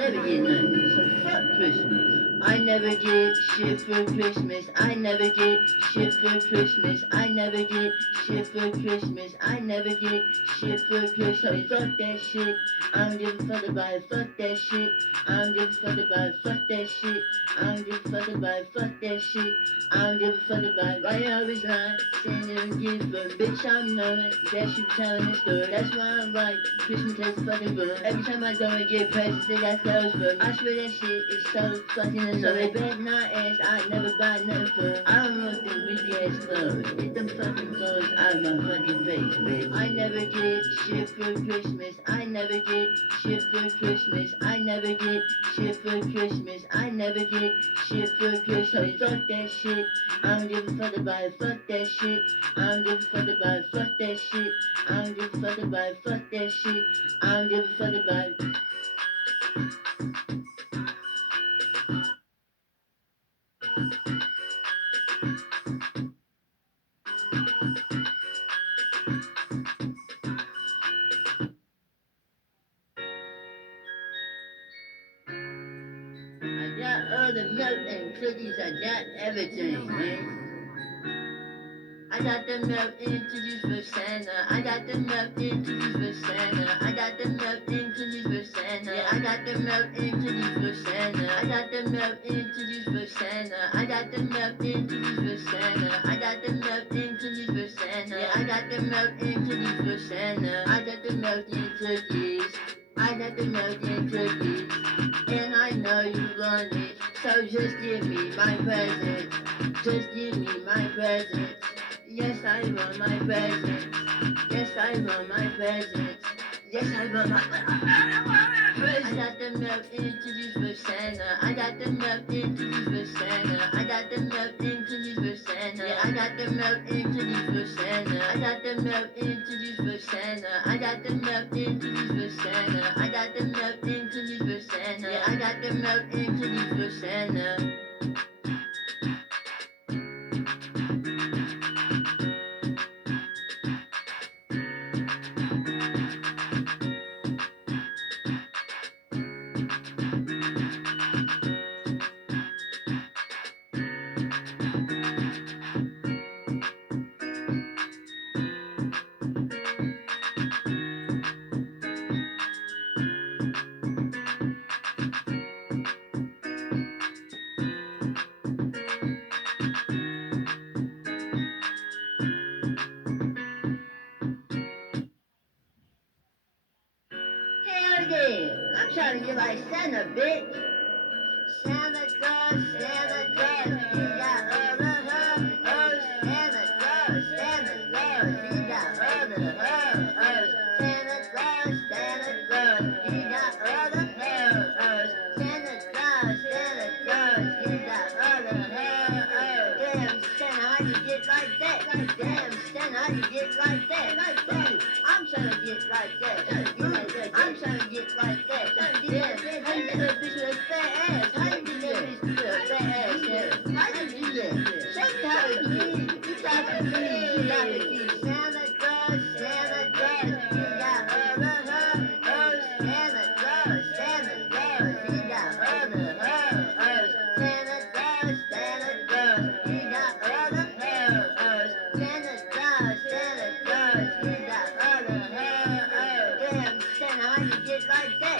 never get nothing. So fuck Christmas. I never get shit for Christmas. I never get shit for Christmas. I never get shit for Christmas. I never get shit for Christmas. So fuck that shit. I don't give a fuck about it. Fuck that shit. I don't give a fuck about it. Fuck that shit. I don't give a fuck about it. Fuck that shit. I don't give a fuck about it. Why you always lying? Saying you don't give a fuck. Bitch, I'm knowing that you telling the story. That's why I'm like, Christmas has a fucking fun. Every time I go and get presents, they got those for me. I swear that shit is so fucking annoying. So they bet not ask, I never buy nothing for 'em. I don't want them weak ass clothes. Get them fucking clothes out of my fucking face, bitch. I never get shit for Christmas. I never get shit for Christmas. I never get shit for Christmas. I never get shit for Christmas. So fuck that shit. I don't give a fuck about it. Fuck that shit. I don't give a fuck about it. Fuck that shit. I don't give a fuck about it. Fuck that shit. I don't give a fuck about it. I got all the milk and cookies. I got everything, man. I got the milk and cookies for Santa. I got the milk and cookies for Santa. I got the milk and cookies for Santa. Yeah, I got the milk and cookies for Santa. I got the milk and cookies for Santa. I got the milk and cookies for Santa. I got the milk and cookies for Santa. Yeah, I got the milk and cookies for Santa. I got the milk and cookies. I got the milk and cookies. And I know you want it. So just give me my present. Just give me my present. Yes, I want my present. Yes, I want my present. Yes, I want my present. I got the milk and cookies for Santa. I got the milk and cookies for Santa. I got the milk and cookies for Santa. Yeah, I got the milk and cookies for Santa. I got the milk and cookies for Santa. I got the milk and cookies for Santa. I got the milk and cookies for Santa. Yeah, I got the milk and cookies for Santa. Hell yeah! I'm trying to get like Santa, bitch. Santa Claus, Santa Claus, he got all the ho-hos. Santa Claus, Santa Claus, he got all the ho-hos. Santa Claus, Santa Claus, he got all the ho-hos. Santa Claus, Santa Claus, he got all the ho-hos. Damn, Santa, how you get like that? Damn, Santa, how you get like that? I'm trying to get like that. I'm trying to get like that. Damn, how you get a bitch with a fat ass? How you get that bitch with a fat ass? Yeah? How you do that? Show me how to do it. You got to do it. You got to do it. Santa Claus, Santa Claus, he got all the ho-hos. Santa Claus, Santa Claus, he got all the ho-hos. Santa Claus, Santa Claus, he got all the ho-hos. Santa Claus, Santa Claus, he got all the ho-hos. Damn, Santa, how you get like that?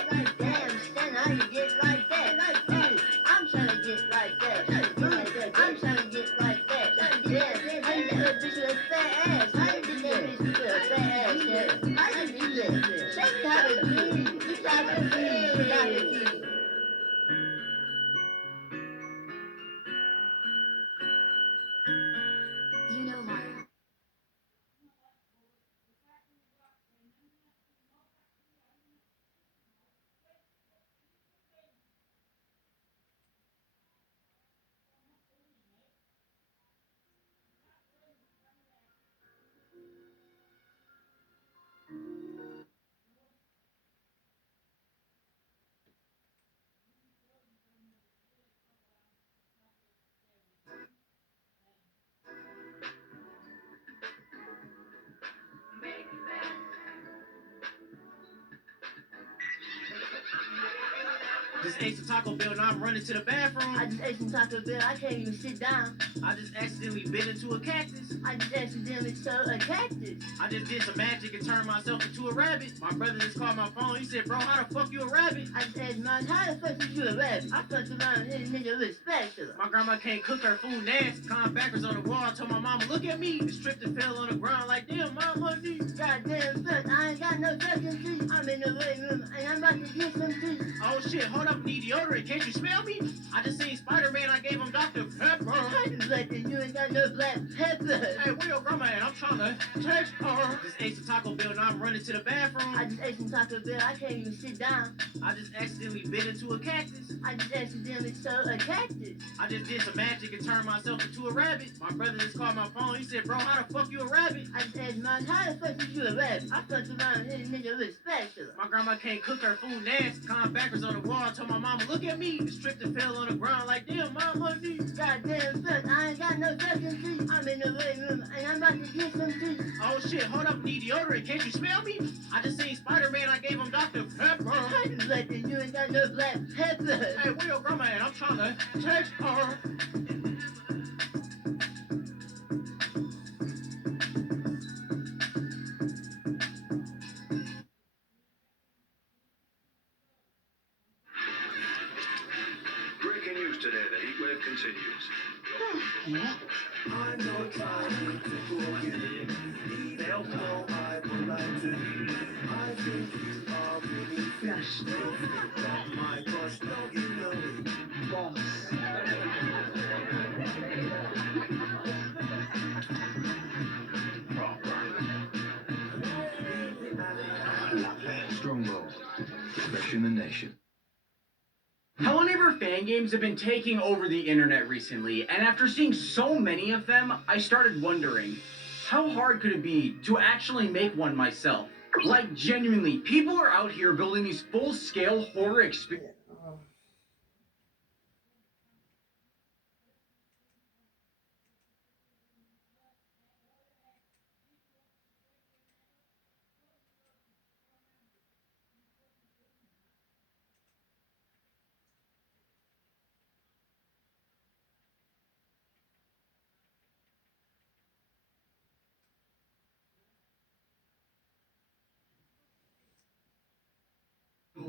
just ate some Taco Bell and I'm running to the bathroom. I just ate some Taco Bell, I can't even sit down. I just accidentally bit into a cactus. I just accidentally saw a cactus. I just did some magic and turned myself into a rabbit. My brother just called my phone. He said, bro, how the fuck you a rabbit? I just asked Mom, how the fuck you a rabbit? I fucked around and hit a nigga with a spatula. My grandma can't cook her food nasty. Climbed backwards on the wall. I told my mama, look at me. Stripped and fell on the ground like, damn, mom, my knees. Goddamn fuck, I ain't got no fucking teeth. I'm in the living room and I'm about to get some teeth. Oh shit, hold up, need deodorant. Can't you smell me? I just seen Spider-Man. I gave him Dr. Pepper. I just like that you ain't got no black pepper. Hey, where your grandma at? I'm trying to text her. Just ate some Taco Bell and I'm running to the bathroom. I just ate some Taco Bell. I can't even sit down. I just accidentally bit into a cactus. I just accidentally saw a cactus. I just did some magic and turned myself into a rabbit. My brother just called my phone. He said, bro, how the fuck you a rabbit? I just asked Mom, how the fuck you a rabbit? I fucked around and hit a nigga with a spatula. My grandma can't cook her food nasty. Climbed backwards on the wall. I told my mama, look at me. Stripped and fell on the ground like, damn, mom, my knees. Goddamn fuck, I ain't got no fucking teeth. I'm in the living room and I'm about to get some teeth. Oh shit, hold up, need deodorant. Can't you smell me? I just seen Spider-Man. I gave him Dr. Pepper. I just like that you ain't got no black pepper. Hey, where your grandma at? I'm trying to text her. Breaking news today, the heat wave continues. I'm not trying to forget. Need help, no, I would like to. I think you are really fresh. Not my boss, don't you know it? Strongbow, fresh in the nation. Hello Neighbor fan games have been taking over the internet recently, and after seeing so many of them, I started wondering, how hard could it be to actually make one myself? Like, genuinely, people are out here building these full-scale horror experiences.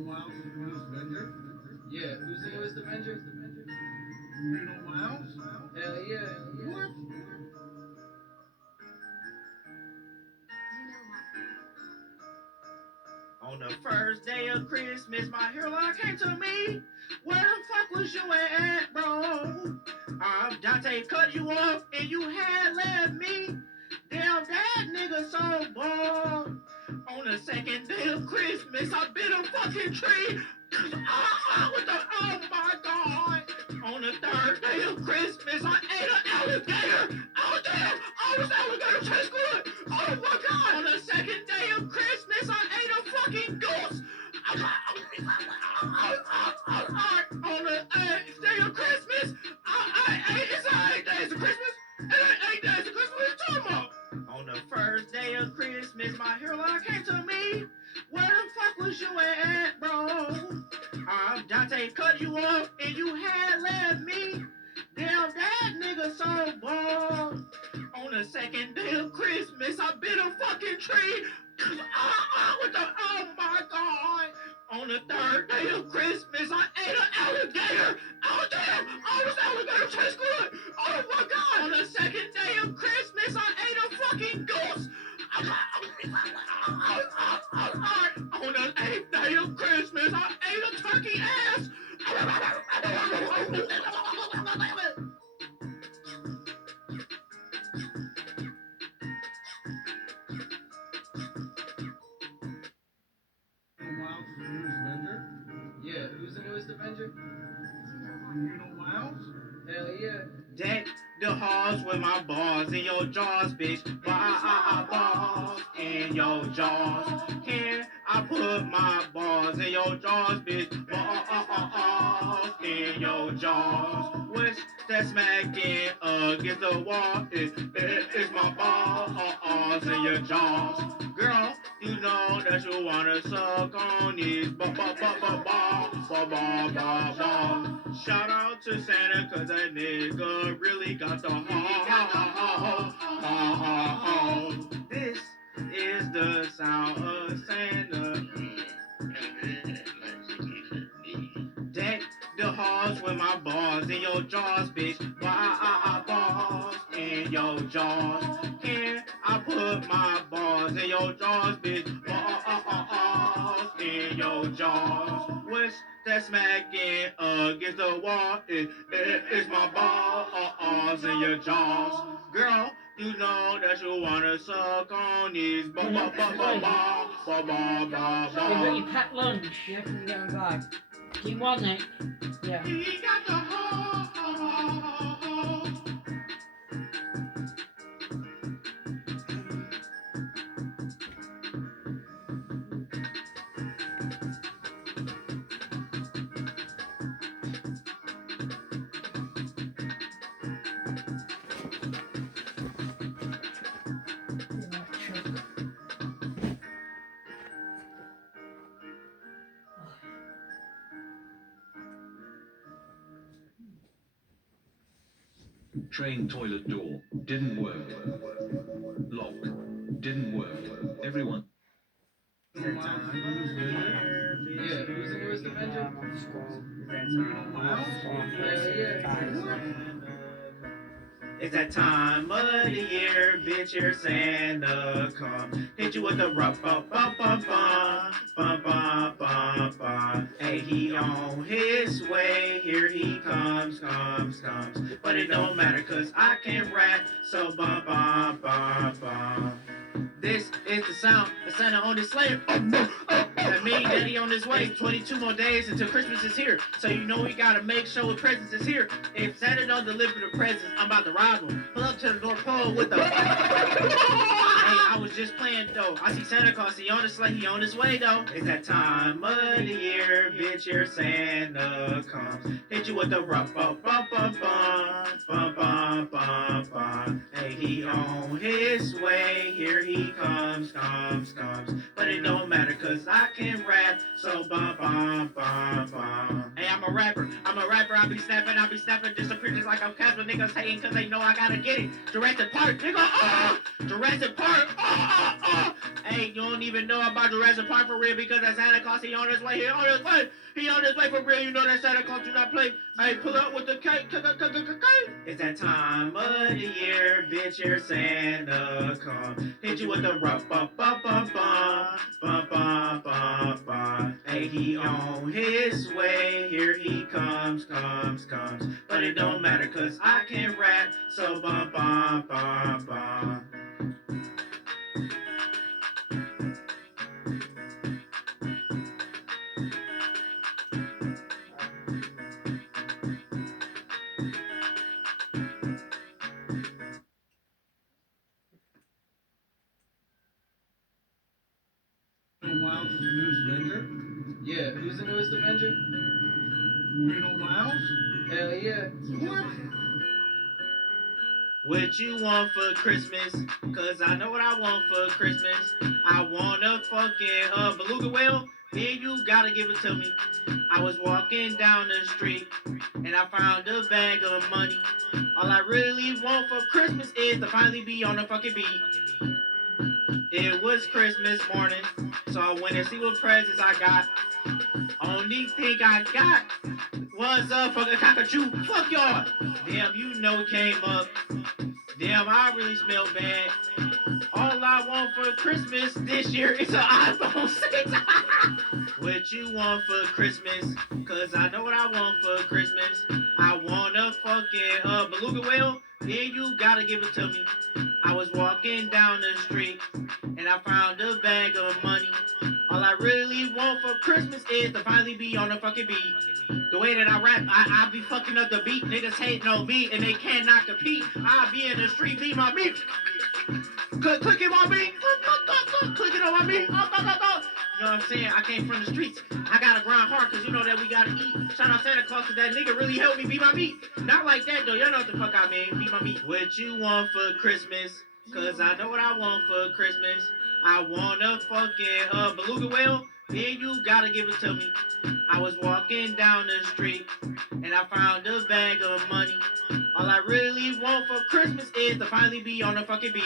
Miles, the newest Avenger? Yeah, who's the newest Avenger? You know Miles? Hell yeah. What? On the first day of Christmas, my hairline came to me. Where the fuck was you at, bro? Dante cut you off and you had left me. Damn, that nigga so bored. On the second day of Christmas, I bit a fucking tree. Oh my god. On the third day of Christmas, I ate an alligator. Oh damn, oh this alligator tastes good. Oh my god. On the second day of Christmas, I ate a fucking goose. On the 8th day of Christmas, it's 8 days of Christmas. It ain't 8 days of Christmas. What are you talking about? On the first day of Christmas, my hairline came to me. Where the fuck was you at, bro? Dante cut you off and you had left me. Damn, that nigga so bored. On the second day of Christmas, I bit a fucking tree. Oh my god. On the third day of Christmas, I ate an alligator. Oh damn, oh this alligator tastes good. Oh my god. On the second day of Christmas, I ate a fucking goose. On the 8th day of Christmas, I ate a turkey ass. Miles, the newest Avenger? Yeah, who's the newest Avenger? You know Miles? Hell yeah. Deck the halls with my balls in your jaws, bitch. Balls in your jaws. Can I put my balls in your jaws, bitch? Balls in your jaws. What's that smacking against the wall? It's my balls in your jaws. Girl, you know that you wanna suck on his ba. Shout out to Santa, cause that nigga really got the ha. This is the sound of Santa. Deck the halls with my balls in your jaws, bitch. Why balls in your jaws? Can I put my balls in your jaws, bitch? Balls in your jaws. What's that smacking against the wall? It's my balls in your jaws. Girl, you know that you wanna suck on these You've got your packed lunch, yeah, from going back. Do you want it? Yeah. He got the hole. Train toilet door. Didn't work. Lock. Didn't work. Everyone. Yeah, who's the newest Avenger? Hell yeah. It's that time of the year, bitch, your Santa come. Hit you with the rough bum. Hey, he on his way, here he comes. But it don't matter, cause I can rap, so bum. This is the sound of Santa on his sleigh. That mean Daddy on his way. 22 more days until Christmas is here. So you know we gotta make sure the presents is here. If Santa don't deliver the presents, I'm about to rob him. Pull up to the North Pole with the... Hey, I was just playing though. I see Santa Claus, he on his sleigh, he on his way though. It's that time of the year, bitch, your Santa comes. Hit you with the rough bum. Hey, he on his way, here he comes. But it don't matter, cause I can rap, so bum. Hey, I'm a rapper, I be snapping, disappear just like I'm Casper. Niggas hating cause they know I gotta get it. Jurassic Park, nigga, Jurassic Park, Hey, you don't even know about Jurassic Park for real, because that Santa Claus, he on his way, he on his way for real. You know that Santa Claus do not play. Hey, pull up with the cake. It's that time of the year, bitch, your Santa come. Hit you with the rough bum. Hey, he on his way, here he comes. But it don't matter, cause I can rap, so bum. Miles is the newest Avenger? Yeah, who's the newest Avenger? Reno Miles? Hell yeah. What? What you want for Christmas? Cause I know what I want for Christmas. I want a fucking beluga whale. Then you gotta give it to me. I was walking down the street and I found a bag of money. All I really want for Christmas is to finally be on a fucking beat. It was Christmas morning, so I went and see what presents I got. Only thing I got was a fucking cockatoo. Fuck y'all. Damn, you know it came up. Damn, I really smell bad. All I want for Christmas this year is an iPhone 6. What you want for Christmas? Cause I know what I want for Christmas. I want a fucking beluga whale. Then you gotta give it to me. I was walking down the street and I found a bag of money. All I really want for Christmas is to finally be on a fucking beat. The way that I rap, I be fucking up the beat. Niggas hating on me and they cannot compete. I be in the street, be my beat. Clicking on me. Clicking on my beat. You know what I'm saying? I came from the streets. I gotta grind hard cause you know that we gotta eat. Shout out Santa Claus cause that nigga really helped me be my meat. Not like that though. Y'all know what the fuck I mean. Be my meat. What you want for Christmas? cause I know what I want for Christmas. I want a fucking beluga whale, then you gotta give it to me. I was walking down the street and I found a bag of money. All I really want for Christmas is to finally be on a fucking beat.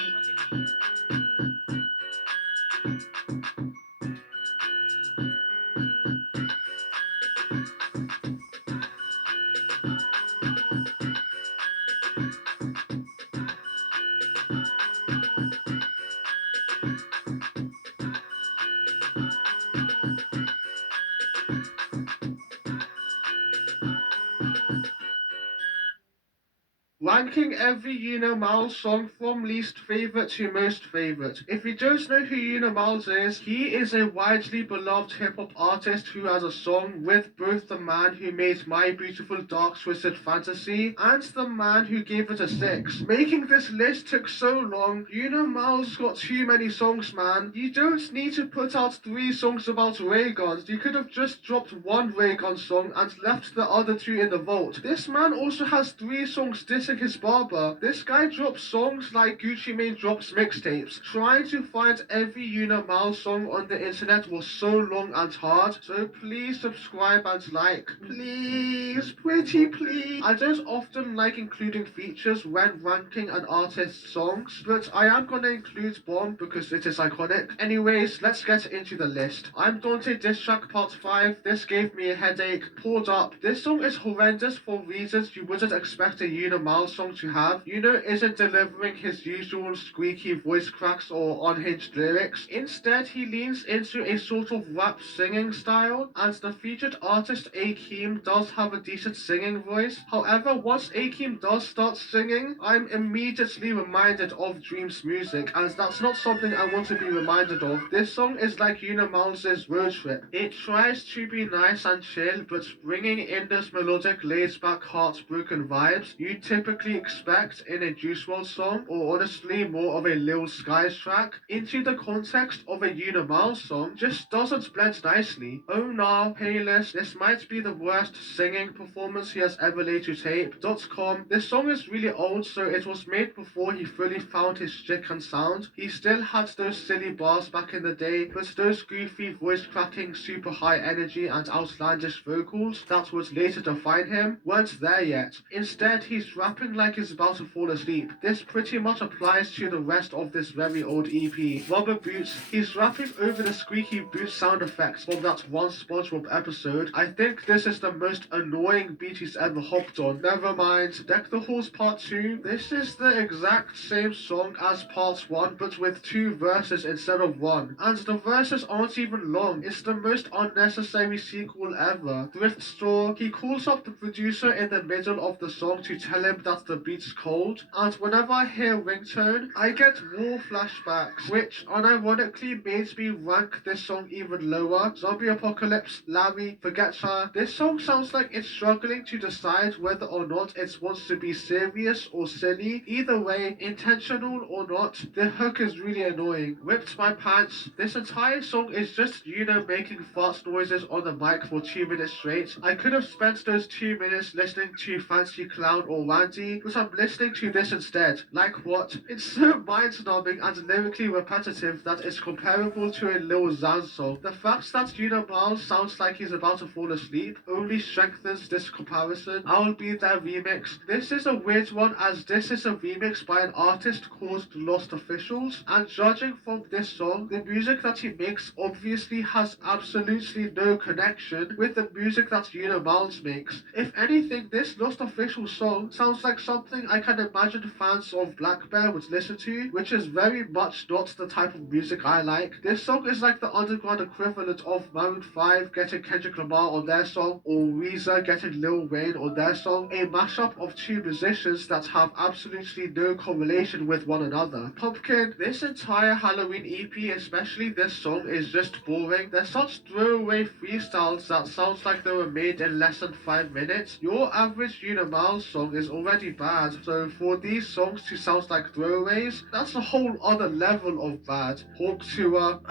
Ranking every Una Miles song from least favorite to most favorite. If you don't know who Una Miles is, he is a widely beloved hip hop artist who has a song with both the man who made My Beautiful Dark Twisted Fantasy and the man who gave it a 6. Making this list took so long. Una Miles got too many songs, man. You don't need to put out 3 songs about ray guns. You could have just dropped 1 ray gun song and left the other 2 in the vault. This man also has 3 songs dissing his barber. This guy drops songs like Gucci Mane drops mixtapes. Trying to find every Una Miles song on the internet was so long and hard, so please subscribe and like. Please, pretty please. I don't often like including features when ranking an artist's songs, but I am gonna include Bomb because it is iconic. Anyways, let's get into the list. I'm Dante Diss Track Part 5. This gave me a headache. Poured Up. This song is horrendous for reasons you wouldn't expect a Una Miles song to have. Uno isn't delivering his usual squeaky voice cracks or unhinged lyrics. Instead, he leans into a sort of rap singing style, and the featured artist Akeem does have a decent singing voice. However, once Akeem does start singing, I'm immediately reminded of Dream's music, and that's not something I want to be reminded of. This song is like Una Miles' Road Trip. It tries to be nice and chill, but bringing in those melodic, laid-back, heartbroken vibes you typically expect in a Juice WRLD song, or honestly more of a Lil Skies track, into the context of a Una Miles song just doesn't blend nicely. Oh nah, Payless, this might be the worst singing performance he has ever laid to tape. .com, this song is really old, so it was made before he fully found his stick and sound. He still had those silly bars back in the day, but those goofy voice cracking, super high energy and outlandish vocals that would later define him weren't there yet. Instead, he's rapping like he's about to fall asleep. This pretty much applies to the rest of this very old EP. Rubber Boots, he's rapping over the squeaky boot sound effects from that one SpongeBob episode. I think this is the most annoying beat he's ever hopped on. Never mind. Deck the Halls Part 2, this is the exact same song as Part 1 but with 2 verses instead of 1. And the verses aren't even long. It's the most unnecessary sequel ever. Thrift Store, he calls up the producer in the middle of the song to tell him that the beat's cold, and whenever I hear Ringtone, I get war flashbacks, which unironically made me rank this song even lower. Zombie Apocalypse, Larry, Forget Her. This song sounds like it's struggling to decide whether or not it wants to be serious or silly. Either way, intentional or not, the hook is really annoying. Ripped My Pants, this entire song is just making fart noises on the mic for 2 minutes straight. I could have spent those 2 minutes listening to Fancy Clown or Randy, but I'm listening to this instead. Like what? It's so mind-numbing and lyrically repetitive that it's comparable to a Lil Xan song. The fact that Una Miles sounds like he's about to fall asleep only strengthens this comparison. I'll Be There remix. This is a weird one, as this is a remix by an artist called Lost Officials, and judging from this song, the music that he makes obviously has absolutely no connection with the music that Una Miles makes. If anything, this Lost Officials song sounds like something I can imagine fans of Black Bear would listen to, which is very much not the type of music I like. This song is like the underground equivalent of Maroon 5 getting Kendrick Lamar on their song, or Weezer getting Lil Wayne on their song, a mashup of 2 musicians that have absolutely no correlation with one another. Pumpkin, this entire Halloween EP, especially this song, is just boring. They're such throwaway freestyles that sounds like they were made in less than 5 minutes. Your average Una Miles song is already already bad, so for these songs to sound like throwaways, that's a whole other level of bad. Hawk Tour,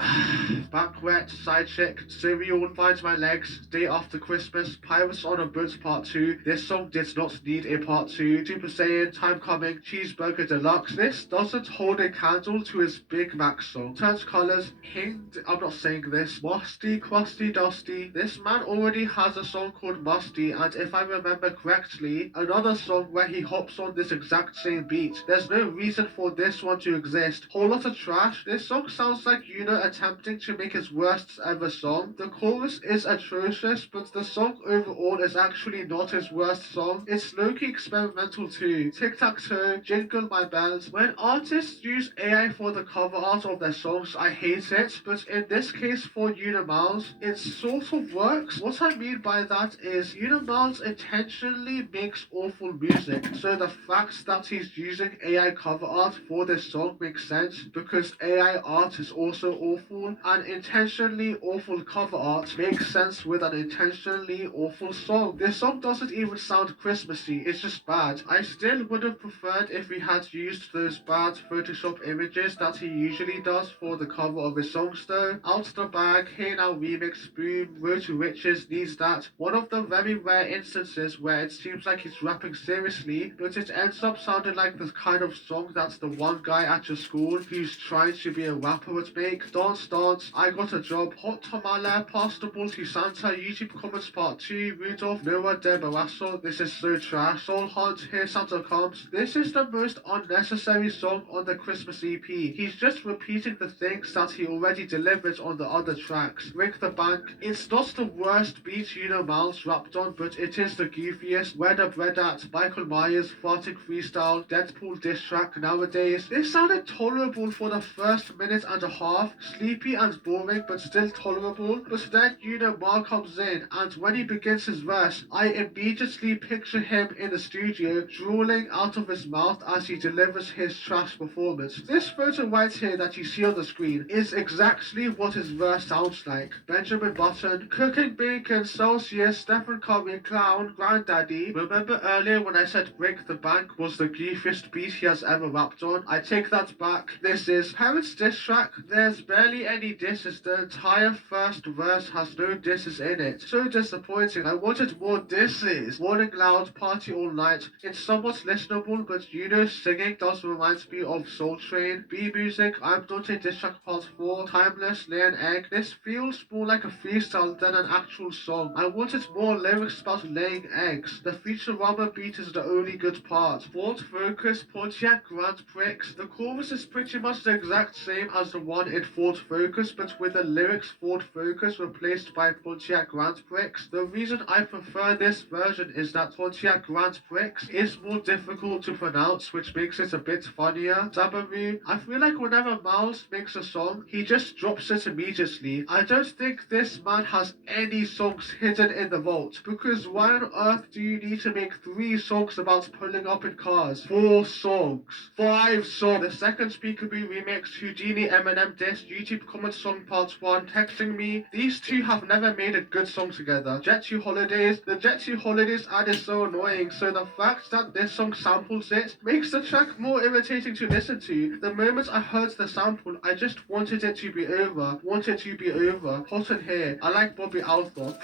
Back Wet, Side Chick, Serial, Finds My Legs, Day After Christmas, Pirates on a Boat Part 2. This song did not need a Part 2. Super Saiyan, Time Coming, Cheeseburger Deluxe. This doesn't hold a candle to his Big Mac song. Turns Colors, I'm not saying this, Musty, Crusty, Dusty. This man already has a song called Musty, and if I remember correctly, another song where he hops on this exact same beat. There's no reason for this one to exist. Whole lot of trash. This song sounds like Yuno attempting to make his worst ever song. The chorus is atrocious, but the song overall is actually not his worst song. It's low-key experimental too. Tic-tac-toe, Jingle My Bells. When artists use AI for the cover art of their songs, I hate it, but in this case for Unimals, it sort of works. What I mean by that is Unimals intentionally makes awful music, so the fact that he's using AI cover art for this song makes sense, because AI art is also awful, and intentionally awful cover art makes sense with an intentionally awful song. This song doesn't even sound Christmassy, it's just bad. I still would have preferred if he had used those bad Photoshop images that he usually does for the cover of his songs though. Out the Bag, Hey Now Remix, Boom, Road to Riches, Needs That. One of the very rare instances where it seems like he's rapping seriously, but it ends up sounding like the kind of song that the one guy at your school who's trying to be a rapper would make. Dance Dance, I Got a Job, Hot Tamale, Pass the Ball to Santa, YouTube Comments Part 2, Rudolph, Noah De Barrasso, This Is So Trash, Soul Hunt, Here Santa Comes. This is the most unnecessary song on the Christmas EP. He's just repeating the things that he already delivered on the other tracks. Break the Bank, it's not the worst beat Miles rapped on, but it is the goofiest. Where the Bread At, Michael Myers, Farting Freestyle, Deadpool diss track nowadays. This sounded tolerable for the first minute and a half, sleepy and boring but still tolerable, but then Mar comes in, and when he begins his verse, I immediately picture him in the studio drooling out of his mouth as he delivers his trash performance. This photo right here that you see on the screen is exactly what his verse sounds like. Benjamin Button, Cooking Bacon, Celsius, Stephen Curry, Clown, Granddaddy. Remember earlier when I said Break the Bank was the goofiest beat he has ever rapped on? I take that back. This is Parents diss track. There's barely any disses. The entire first verse has no disses in it. So disappointing. I wanted more disses. Warning Loud, Party All Night. It's somewhat listenable, but singing does remind me of Soul Train. B Music, I'm Dante Diss Track Part 4, Timeless, Lay an Egg. This feels more like a freestyle than an actual song. I wanted more lyrics about laying eggs. The Futurama beat is the only good part. Ford Focus, Pontiac Grand Prix. The chorus is pretty much the exact same as the one in Ford Focus, but with the lyrics Ford Focus replaced by Pontiac Grand Prix. The reason I prefer this version is that Pontiac Grand Prix is more difficult to pronounce, which makes it a bit funnier. Zabaru, I feel like whenever Miles makes a song, he just drops it immediately. I don't think this man has any songs hidden in the vault, because why on earth do you need to make 3 songs about pulling up in cars? 4 songs. 5 songs. The second Speakaboo remix, Houdini Eminem diss, YouTube comment song part 1, Texting Me. These two have never made a good song together. Jet 2 Holidays. The Jet 2 Holidays ad is so annoying, so the fact that this song samples it makes the track more irritating to listen to. The moment I heard the sample, I just wanted it to be over. Wanted to be over. Hot in Here. I like Bobby Althorpe.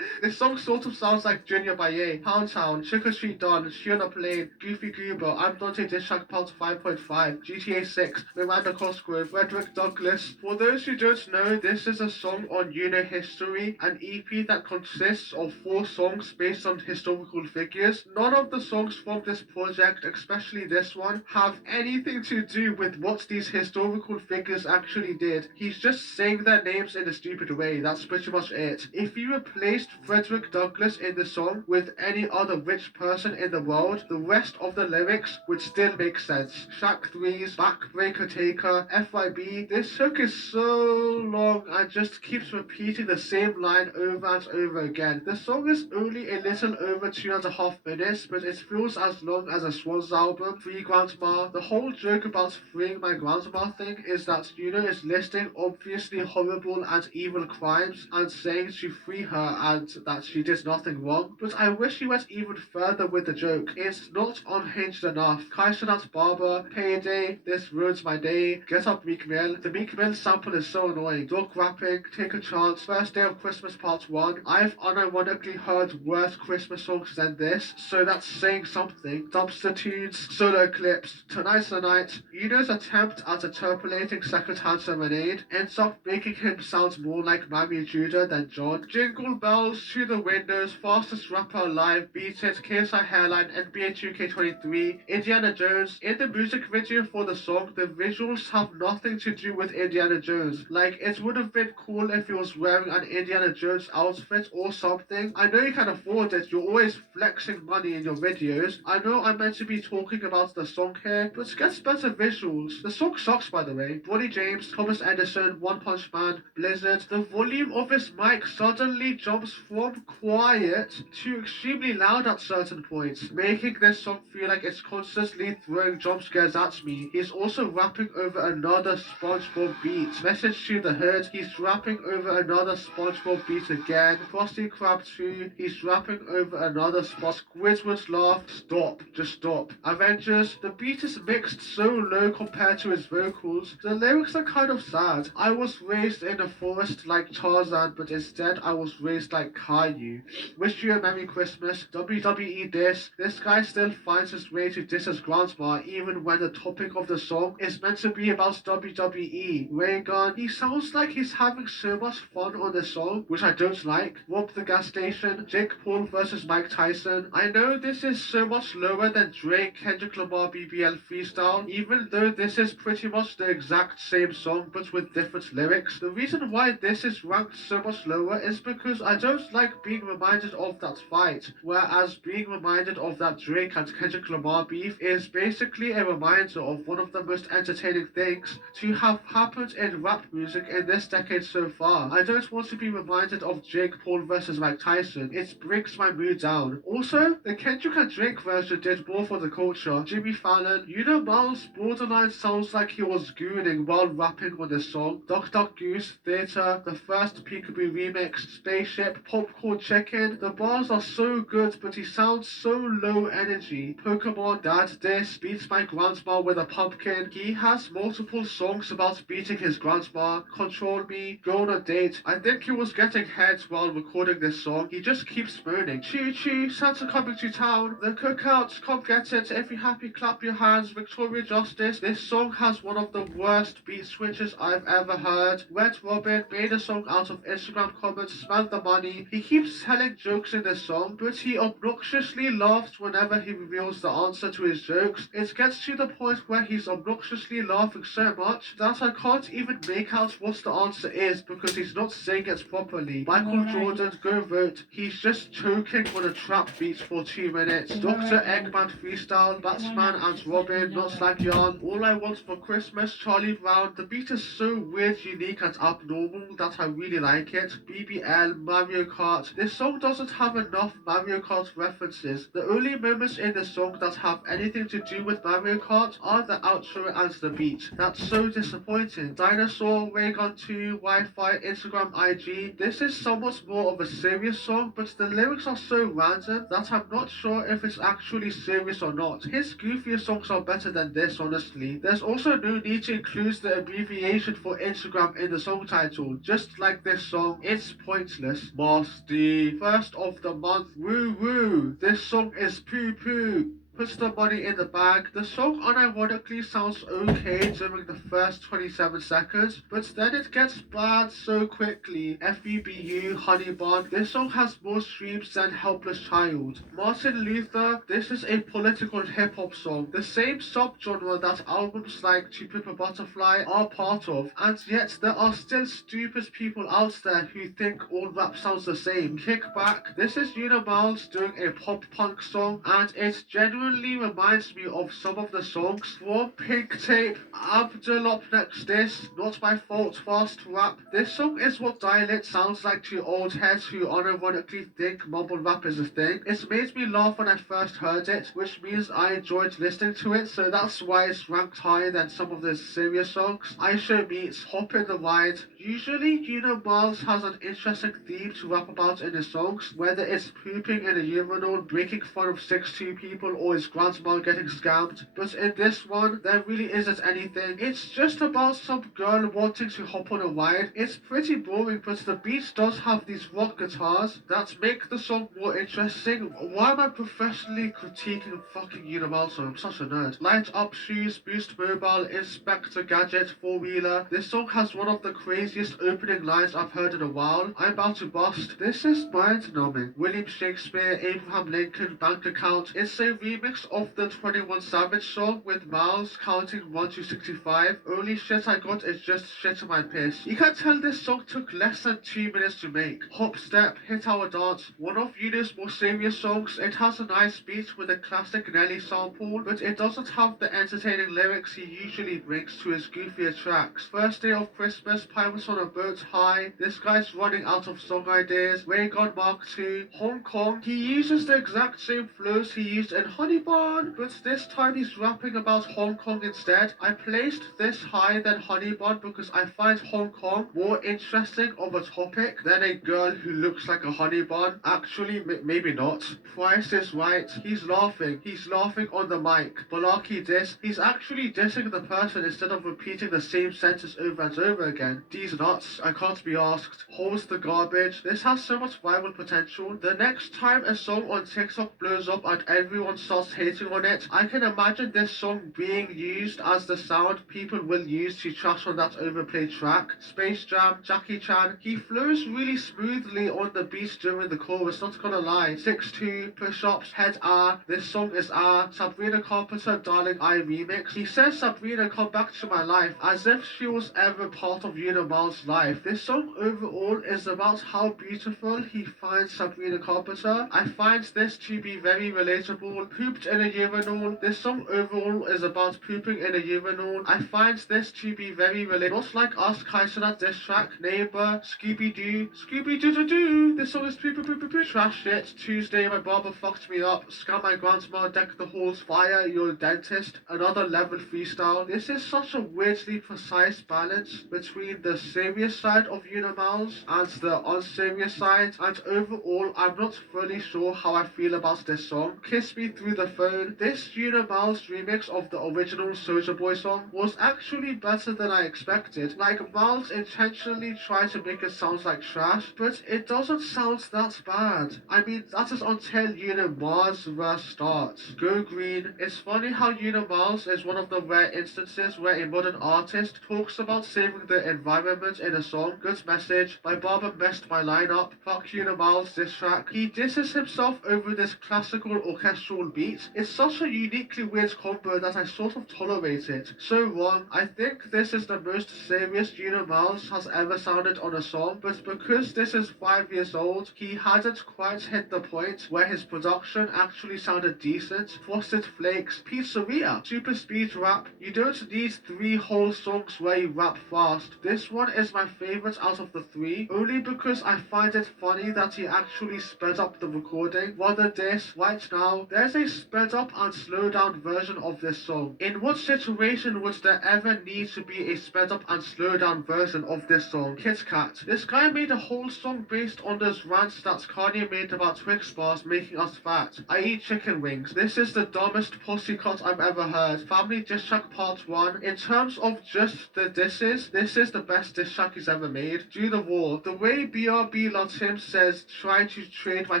This song sort of sounds like Junior Baye, Pound Town, Sugar Street Dawn, Shiona Plane, Goofy Goober, I'm Dante Diss Track Part 5.5, GTA 6, Miranda Cosgrove, Frederick Douglass. For those who don't know, this is a song on History, an EP that consists of 4 songs based on historical figures. None of the songs from this project, especially this one, have anything to do with what these historical figures actually did. He's just saying their names in a stupid way. That's pretty much it. If you replaced Frederick Douglass in the song with any other rich person in the world, the rest of the lyrics would still make sense. Shaq 3's Backbreaker Taker, FYB. This hook is so long and just keeps repeating the same line over and over again. The song is only a little over 2.5 minutes, but it feels as long as a Swans album. Free Grandma. The whole joke about freeing my grandma thing is that Yuno is listing obviously horrible and evil crimes and saying to free her and that she did nothing wrong, but I wish he went even further with the joke. It's not unhinged enough. Kaisa That's Barber, Payday, This Ruins My Day, Get Up Meek Mill. The Meek Mill sample is so annoying. Dog rapping, Take a Chance, First Day of Christmas Part 1. I've unironically heard worse Christmas songs than this, so that's saying something. Dumpster Tunes, Solo Clips, Tonight's the Night. Yuno's attempt at interpolating Secondhand Serenade ends up making him sound more like Mami Judah than John. Jingle Bells, To the Windows, Fastest Rapper Alive, Beat It, KSI Hairline, NBA 2K23, Indiana Jones. In the music video for the song, the visuals have nothing to do with Indiana Jones. Like, it would have been cool if he was wearing an Indiana Jones outfit or something. I know you can afford it, you're always flexing money in your videos. I know I'm meant to be talking about the song here, but get better visuals. The song sucks, by the way. Bronny James, Thomas Edison, One Punch Man, Blizzard. The volume of his mic suddenly jumps from quiet to extremely loud at certain points, making this song feel like it's constantly throwing jump scares at me. He's also rapping over another SpongeBob beat. Message to the Hood, he's rapping over another SpongeBob beat again. Frosty Crab 2, he's rapping over another spot. Squidward's laugh, stop, just stop. Avengers, the beat is mixed so low compared to his vocals. The lyrics are kind of sad. I was raised in a forest like Tarzan, but instead I was raised like Caillou. Wish you a Merry Christmas. WWE diss. This guy still finds his way to diss his grandma even when the topic of the song is meant to be about WWE. Raygun, he sounds like he's having so much fun on this song, which I don't like. Rob the Gas Station, Jake Paul versus Mike Tyson. I know this is so much lower than Drake, Kendrick Lamar, BBL Freestyle, even though this is pretty much the exact same song but with different lyrics. The reason why this is ranked so much lower is because I don't like being reminded of that fight, whereas being reminded of that Drake and Kendrick Lamar beef is basically a reminder of one of the most entertaining things to have happened in rap music in this decade so far. I don't want to be reminded of Jake Paul versus Mike Tyson. It brings my mood down. Also, the Kendrick and Drake version did more for the culture. Jimmy Fallon, Miles borderline sounds like he was gooning while rapping on this song. Duck Duck Goose, Theater, the first Peekaboo remix, Spaceship, Popcorn Chicken. The bars are so good, but he sounds so low energy. Pokemon Dad Diss, beats my grandma with a pumpkin. He has multiple songs about beating his grandma. Control Me, Go on a Date. I think he was getting heads while recording this song. He just keeps moaning. Choo choo, Santa coming to town. The cookouts, come get it. If you're happy, clap your hands. Victoria Justice. This song has one of the worst beat switches I've ever heard. Red Robin made a song out of Instagram comments. Smell the Money. He keeps telling jokes in this song, but he obnoxiously laughs whenever he reveals the answer to his jokes. It gets to the point where he's obnoxiously laughing so much that I can't even make out what the answer is because he's not saying it properly. Michael Jordan, go vote. He's just choking on a trap beat for 2 minutes. Dr. Eggman Freestyle, Batman and Robin, Not Like Yarn, All I Want for Christmas, Charlie Brown. The beat is so weird, unique and abnormal that I really like it. BBL, Mario Kart. This song doesn't have enough Mario Kart references. The only moments in the song that have anything to do with Mario Kart are the outro and the beat. That's so disappointing. Dinosaur, Raygun 2, Wi-Fi, Instagram, IG. This is somewhat more of a serious song, but the lyrics are so random that I'm not sure if it's actually serious or not. His goofier songs are better than this, honestly. There's also no need to include the abbreviation for Instagram in the song title. Just like this song, it's pointless. Musty, first of the month, woo woo. This song is poo poo. Puts the money in the bag. The song unironically sounds okay during the first 27 seconds, but then it gets bad so quickly. FEBU, Honey Bun. This song has more streams than Helpless Child. Martin Luther. This is a political hip-hop song. The same subgenre that albums like To Pimp a Butterfly are part of, and yet there are still stupid people out there who think all rap sounds the same. Kickback. This is Miles doing a pop-punk song, and it's genuinely genuinely reminds me of some of the songs from Pink Tape, Abdul Up Next This, Not My Fault, Fast Rap. This song is what Dialect sounds like to old heads who unironically think mumble rap is a thing. It's made me laugh when I first heard it, which means I enjoyed listening to it, so that's why it's ranked higher than some of the serious songs. I Show Meets, Hop in the Ride. Usually, Miles has an interesting theme to rap about in his songs, whether it's pooping in a urinal, making fun of 6'2" people, or his grandma getting scammed. But in this one, there really isn't anything. It's just about some girl wanting to hop on a ride. It's pretty boring, but the beat does have these rock guitars that make the song more interesting. Why am I professionally critiquing fucking Universal? I'm such a nerd. Light Up Shoes, Boost Mobile, Inspector Gadget, 4-wheeler. This song has one of the craziest opening lines I've heard in a while. I'm about to bust. This is mind-numbing. William Shakespeare, Abraham Lincoln, bank account. It's a remix of the 21 Savage song with Miles counting 1 to 65. Only shit I got is just shit on my piss. You can tell this song took less than 2 minutes to make. Hop Step, Hit Our Dance, one of Uno's more serious songs. It has a nice beat with a classic Nelly sample, but it doesn't have the entertaining lyrics he usually brings to his goofier tracks. First Day of Christmas, Pirates on a Boat, High. This guy's running out of song ideas. Raygun Mark II, Hong Kong. He uses the exact same flows he used in Honey Bun, but this time he's rapping about Hong Kong instead. I placed this higher than Honey Bun because I find Hong Kong more interesting of a topic than a girl who looks like a honey bun. Actually, maybe not. Price is Right. He's laughing. He's laughing on the mic. Balaki diss. He's actually dissing the person instead of repeating the same sentence over and over again. These nuts. I can't be asked. Holds the garbage. This has so much viral potential. The next time a song on TikTok blows up and everyone starts hating on it, I can imagine this song being used as the sound people will use to trash on that overplayed track. Space Jam, Jackie Chan. He flows really smoothly on the beat during the chorus, not gonna lie. 6'2", push-ups, head R. This song is R. Sabrina Carpenter, Darling I remix. He says Sabrina come back to my life as if she was ever part of Miles' life. This song overall is about how beautiful he finds Sabrina Carpenter. I find this to be very relatable. Pooped in a urinal. This song overall is about pooping in a urinal. I find this to be very relatable. Not like Us Kaiser diss track, Neighbor, Scooby-Doo, Scooby-Doo-Doo-Doo. This song is poo-poo-poo-poo-poo. Trash shit. Tuesday, my barber fucked me up. Scam my grandma, deck the halls, fire, you're a dentist. Another level freestyle. This is such a weirdly precise balance between the serious side of Miles and the unserious side, and overall, I'm not fully sure how I feel about this song. Kiss Me Through the Phone. This Miles remix of the original Soulja Boy song was actually better than I expected. Like, Miles intentionally tried to make it sound like trash, but it doesn't sound that bad. I mean, that is until Mars verse starts. Go Green. It's funny how Miles is one of the rare instances where a modern artist talks about saving the environment in a song. Good message. My barber messed my line up. Fuck Miles diss track. He disses himself over this classical orchestral beat. It's such a uniquely weird combo that I sort of tolerate it. So wrong. I think this is the most serious Miles has ever sounded on a song, but because this is 5 years old, he hadn't quite hit the point where his production actually sounded decent. Frosted Flakes, Pizzeria, Super Speed Rap. You don't need 3 whole songs where you rap fast. This one is my favorite out of the 3, only because I find it funny that he actually sped up the recording. Rather this, right now, there's a sped up and slowed down version of this song. In what situation would there ever need to be a sped up and slowed down version of this song? Kit Kat. This guy made a whole song based on those rants that Kanye made about Twix bars making us fat. I eat chicken wings. This is the dumbest pussycat I've ever heard. Family Diss Track Part 1. In terms of just the disses, this is the best diss track he's ever made. Do the War. The way BRB Latim says, try to trade my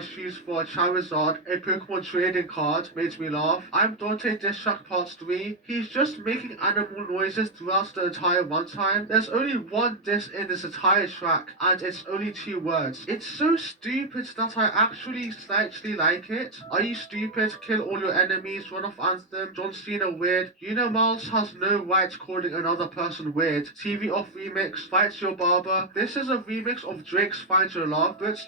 shoes for a Charizard, a Pokemon trading card, made me laugh. I'm Dante Diss Track Part 3. He's just making animal noises throughout the entire runtime. There's only one diss in this entire track, and it's only 2 words. It's so stupid that I actually slightly like it. Are you stupid? Kill all your enemies. Run off anthem. John Cena weird. Miles has no right calling another person weird. TV off remix. Fights Your Barber. This is a remix of Drake's Find Your Love, but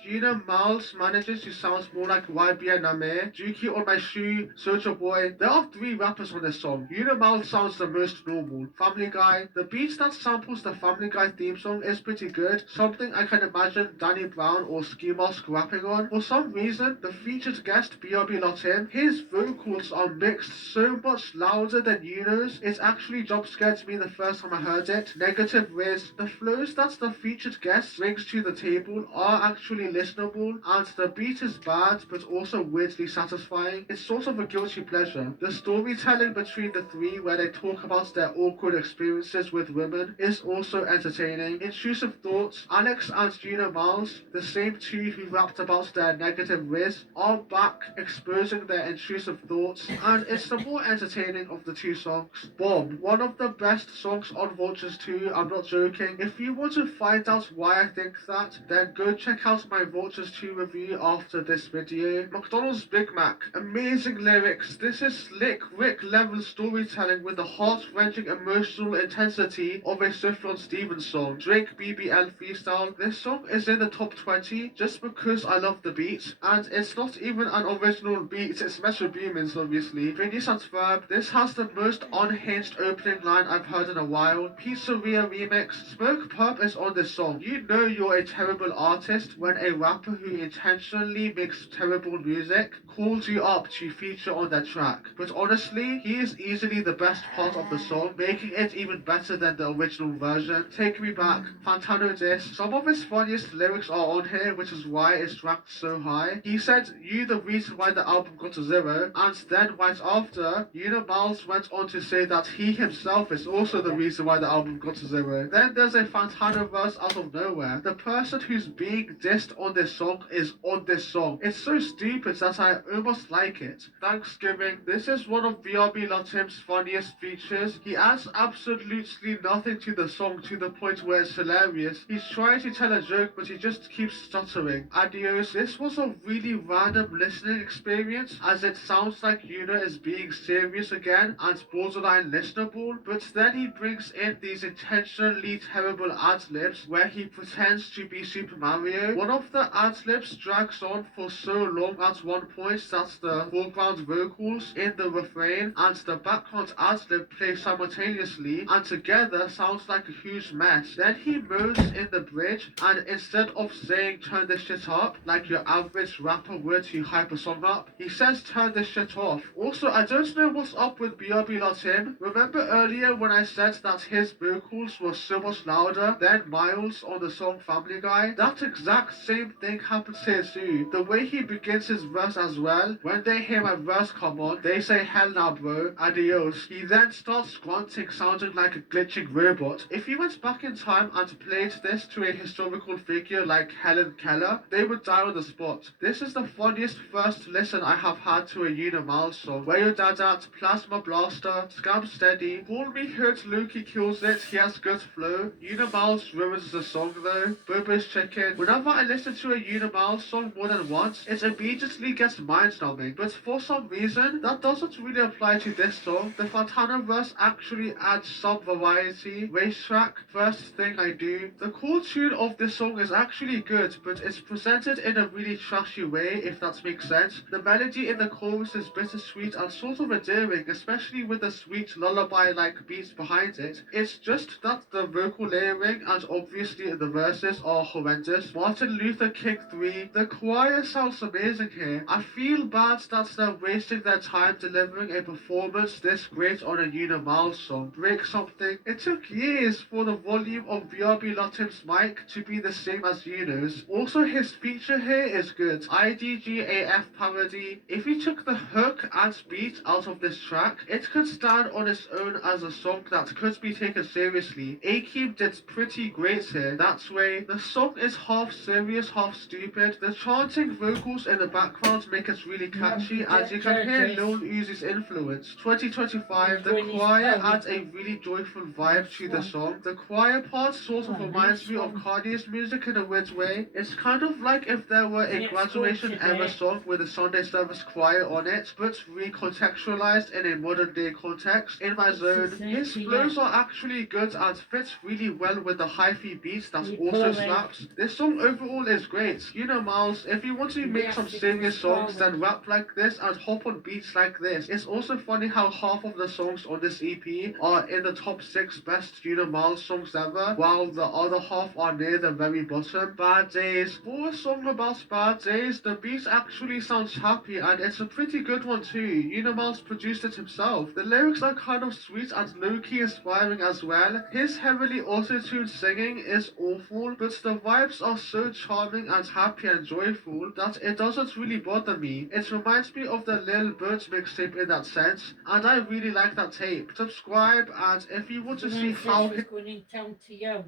Miles manages to sound more like YBN Namir. Dookie on my shoe. 2, Soulja Boy. There are 3 rappers on this song. Miles sounds the most normal. Family Guy. The beat that samples the Family Guy theme song is pretty good. Something I can imagine Danny Brown or Ski Mask rapping on. For some reason, the featured guest BRB Latin, his vocals are mixed so much louder than Yuno's. It actually jump scared me the first time I heard it. Negative Riz. The flows that the featured guest brings to the table are actually listenable, and the beat is bad but also weirdly satisfying. It's sort of a guilty pleasure. The storytelling between the 3 where they talk about their awkward experiences with women is also entertaining. Intrusive Thoughts. Alex and Miles, the same 2 who rapped about their negative riz, are back exposing their intrusive thoughts, and it's the more entertaining of the 2 songs. Bomb. One of the best songs on Vultures 2, I'm not joking. If you want to find out why I think that, then go check out my Vultures 2 review after this video. McDonald's Big Mac. Amazing lyrics. This is slick Rick level storytelling with the heart-wrenching emotional intensity of a Sufjan Stevens song. Drake BBL freestyle. This song is in the top 20 just because I love the beat, and it's not even an original beat, it's Metro Boomin's obviously. Phineas and Ferb. This has the most unhinged opening line I've heard in a while. Pizzeria remix. Smoke Purp is on this song. You know you're a terrible artist when a rapper who intentionally makes terrible music calls you up to feature on their track. But honestly, he is easily the best part of the song, making it even better than the original version. Take Me Back. Fantano Diss. Some of his funniest lyrics are on here, which is why it's ranked so high. He said, "You the reason why the album got to 0, and then right after, Miles went on to say that he himself is also the reason why the album got to 0. Then there's a Fantano verse out of nowhere. The person who's being dissed on this song is on this song. It's so stupid that I almost like it. Thanksgiving. This is one of BRB Latim's funniest features. He adds absolutely nothing to the song to the point where it's hilarious. He's trying to tell a joke, but he just keeps stuttering. Adios. This was a really random listening experience, as it sounds like Yuno is being serious again and borderline listenable, but then he brings in these intentionally terrible ad-libs where he pretends to be Super Mario. One of the ad-libs drags on for so long at one point that the foreground vocals in the refrain and the background ad-lib play simultaneously, and together sounds like a huge mess. Then he moans in the bridge, and instead of saying "turn this shit up" like your average rapper would to hype a song up, he says "turn this shit off." Also, I don't know what's up with BRB Latin. Remember earlier when I said that his vocals were so much louder than Miles on the song Family Guy? That exact same thing happens here too. The way he begins his verse as well, when they hear my verse come on, they say "hell nah bro, adios." He then starts grunting, sounding like a glitching robot. If he went back in time and played this to a historical figure like Helen Keller, they would die on the spot. This is the funniest first listen I have had to a Miles song. Where Your Dad At, Plasma Blaster, Scam Steady, Call Me Hood, Lukey kills it, he has good flow. Miles ruins the song though. Bobo's Chicken. Whenever I listen to a Miles song more than once, it immediately gets mind-numbing, but for some reason, that doesn't really apply to this song. The Fantano verse actually adds some variety. Racetrack, First Thing I Do. The core tune of this song is actually good, but it's presented in a really trashy way, if that makes sense. The melody in the chorus is bittersweet and sort of endearing, especially with the sweet lullaby-like beats behind it. It's just that the vocal layering and obviously the verses are horrendous. Martin Luther King 3. The choir sounds amazing here. I feel bad that they're wasting their time delivering a performance this great on a Miles song. Break Something. It took years for the volume of BRB Latim's mic to be the same as Yuno's. Also, his feature here is good. IDGAF parody. If you took the hook and beat out of this track, it could stand on its own as a song that could be taken seriously. Akeem did pretty great here. That way, the song is half serious, half stupid. The chanting vocals in the background make it really catchy, and you can hear Lil Uzi's influence. 2025, the choir adds a really joyful vibe to the song. The choir part sort of reminds me of Kanye's music in a weird way. It's kind of like if there were a graduation era song with a Sunday service choir on it, but recontextualized in a modern day context. In My Zone, his flows are actually good and fit really well with the hi-fi beats that also slaps. This song overall is great. Miles, if you want to make some serious songs, then rap like this this and hop on beats like this. It's also funny how half of the songs on this EP are in the top 6 best Juno Miles songs ever, while the other half are near the very bottom. Bad Days. For a song about bad days, the beat actually sounds happy and it's a pretty good one too. Juno Miles produced it himself. The lyrics are kind of sweet and low-key inspiring as well. His heavily auto-tuned singing is awful, but the vibes are so charming and happy and joyful that it doesn't really bother me. It reminds me of the Lil Bird mixtape in that sense, and I really like that tape. Subscribe, and if you want to see how... going in town to you.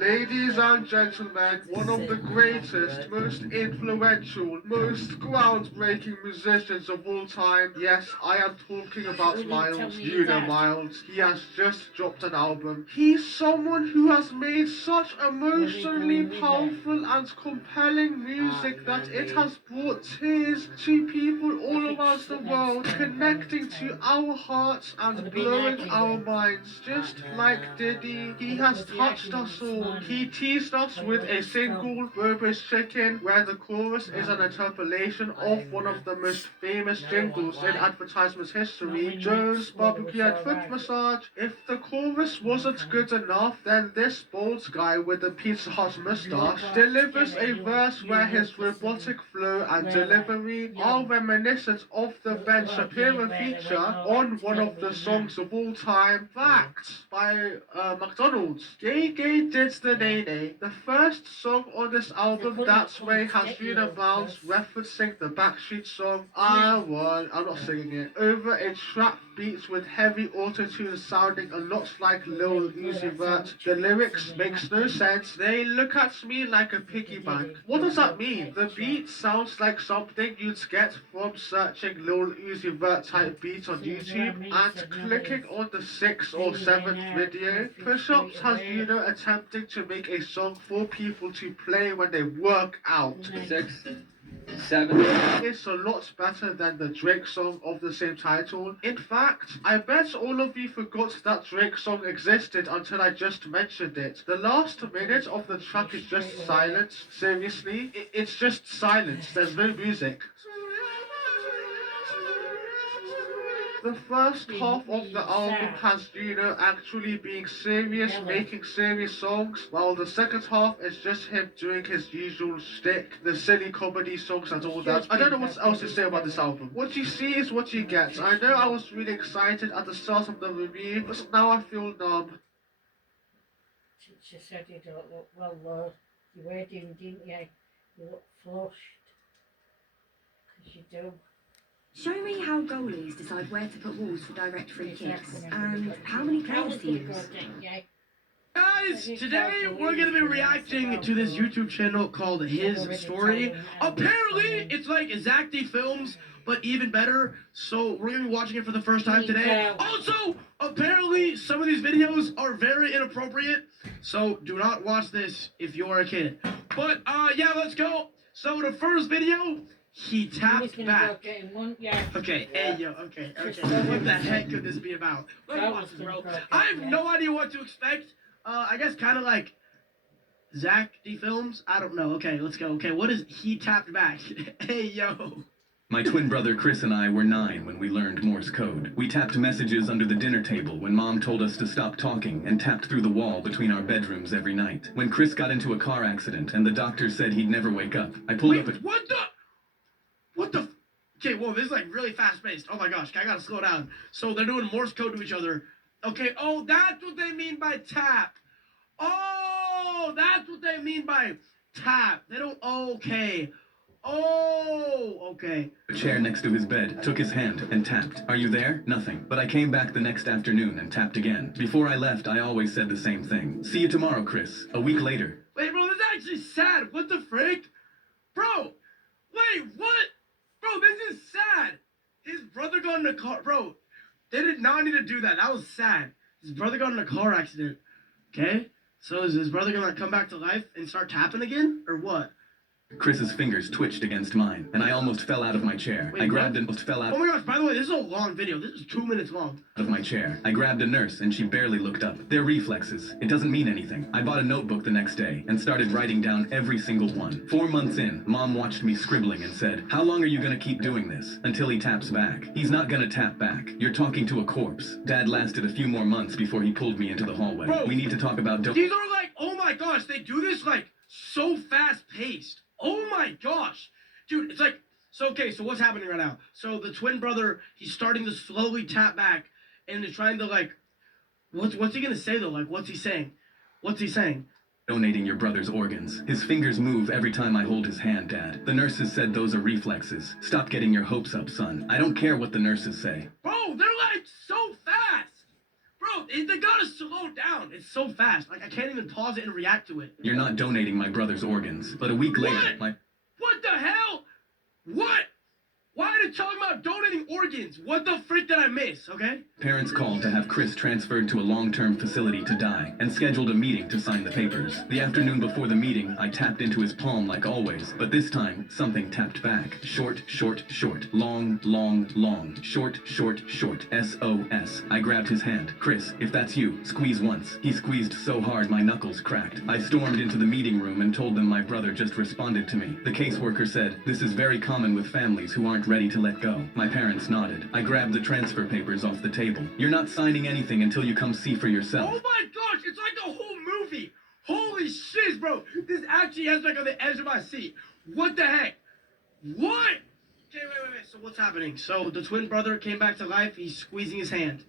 Ladies and gentlemen, one of the greatest, most influential, most groundbreaking musicians of all time. Yes, I am talking about Miles, Juno Miles. He has just dropped an album. He's someone who has made such emotionally powerful and compelling music that it has brought tears to people all around the world, connecting to our hearts and blowing our minds. Just like Diddy, he has touched us all. He teased us with a single, Bobo's Chicken, where the chorus is an interpolation of one of the most famous jingles in advertisement history, Joe's Barbecue and Foot Massage. If the chorus wasn't good enough, then this bald guy with the Pizza Hut mustache delivers a verse where his robotic flow and delivery are reminiscent of the Ben Shapiro feature on one of the songs of all time, Facts, by McDonald's. Gay did the Nene. The first song on this album, That's Way, has Juno Miles referencing the Backstreet song I'm not singing it, over a trap beat with heavy auto-tune sounding a lot like Lil Uzi Vert. The lyrics makes no sense. They look at me like a piggy bank. What does that mean? The beat sounds like something you'd get from searching Lil Uzi Vert type beat on YouTube and clicking on the 6th or 7th video. Push-Ups has Juno attempting to make a song for people to play when they work out. 6, 7. It's a lot better than the Drake song of the same title. In fact, I bet all of you forgot that Drake song existed until I just mentioned it. The last minute of the track is just silence. Seriously, it's just silence. There's no music. The first half of the album has Juno actually being serious, making serious songs, while the second half is just him doing his usual shtick, the silly comedy songs and all that. I don't know what else to say about this album. What you see is what you get. I know I was really excited at the start of the review, but now I feel numb. Teacher said you don't look well, though. You were doing, didn't you? You look flushed. Because you do. Show me how goalies decide where to put walls for direct free kicks, and how many players to use. Guys, today we're going to be reacting to this YouTube channel called His Story. Apparently, it's like Zach D Films, but even better. So we're going to be watching it for the first time today. Also, apparently, some of these videos are very inappropriate. So do not watch this if you're a kid. But, yeah, let's go. So the first video... He tapped back. Okay, hey yo, okay. What the heck could this be about? Let's watch this, bro. I have no idea what to expect. I guess kind of like Zach D Films. I don't know. Okay, let's go. Okay, what is He Tapped Back? Hey yo. My twin brother Chris and I were 9 when we learned Morse code. We tapped messages under the dinner table when Mom told us to stop talking and tapped through the wall between our bedrooms every night. When Chris got into a car accident and the doctor said he'd never wake up, I pulled up at... What the? Okay, whoa, this is like really fast paced. Oh my gosh, I gotta slow down. So they're doing Morse code to each other. Okay, oh, that's what they mean by tap. Oh, that's what they mean by tap. They don't, okay. Oh, okay. A chair next to his bed, took his hand, and tapped. Are you there? Nothing. But I came back the next afternoon and tapped again. Before I left, I always said the same thing. See you tomorrow, Chris. A week later. Wait, bro, this is actually sad. What the frick? Bro, wait, what? Bro, this is sad. His brother got in a car. Bro, they did not need to do that. That was sad. His brother got in a car accident. Okay? So is his brother going to come back to life and start tapping again? Or what? Chris's fingers twitched against mine, and I almost fell out of my chair. Wait, I grabbed what? and almost fell out Oh my gosh, by the way, this is a long video. This is 2 minutes long. of my chair. I grabbed a nurse, and she barely looked up. They're reflexes. It doesn't mean anything. I bought a notebook the next day and started writing down every single one. 4 months in, Mom watched me scribbling and said, "How long are you gonna keep doing this? Until he taps back." He's not gonna tap back. You're talking to a corpse. Dad lasted a few more months before he pulled me into the hallway. Bro, we need to talk about These are like, oh my gosh, they do this like so fast paced. Oh my gosh. Dude, it's like, so okay, so what's happening right now? So the twin brother, he's starting to slowly tap back and is trying to like, what's he gonna say though? Like, what's he saying? What's he saying? donating your brother's organs. His fingers move every time I hold his hand, Dad. The nurses said those are reflexes. Stop getting your hopes up, son. I don't care what the nurses say. Bro, they're like so fast. Bro, they gotta slow down. It's so fast. Like, I can't even pause it and react to it. You're not donating my brother's organs. But a week later, What the hell? What? Why are they talking about donating organs? What the frick did I miss, okay? Parents called to have Chris transferred to a long-term facility to die and scheduled a meeting to sign the papers. The afternoon before the meeting, I tapped into his palm like always, but this time, something tapped back. Short, short, short. Long, long, long. Short, short, short. SOS. I grabbed his hand. Chris, if that's you, squeeze once. He squeezed so hard my knuckles cracked. I stormed into the meeting room and told them my brother just responded to me. The caseworker said, "This is very common with families who aren't ready to let go." My parents nodded. I grabbed the transfer papers off the table. You're not signing anything until you come see for yourself. Oh my gosh, it's like a whole movie. Holy shit, bro. This actually has like on the edge of my seat. What the heck? What? Okay, wait. So what's happening? So the twin brother came back to life. He's squeezing his hand.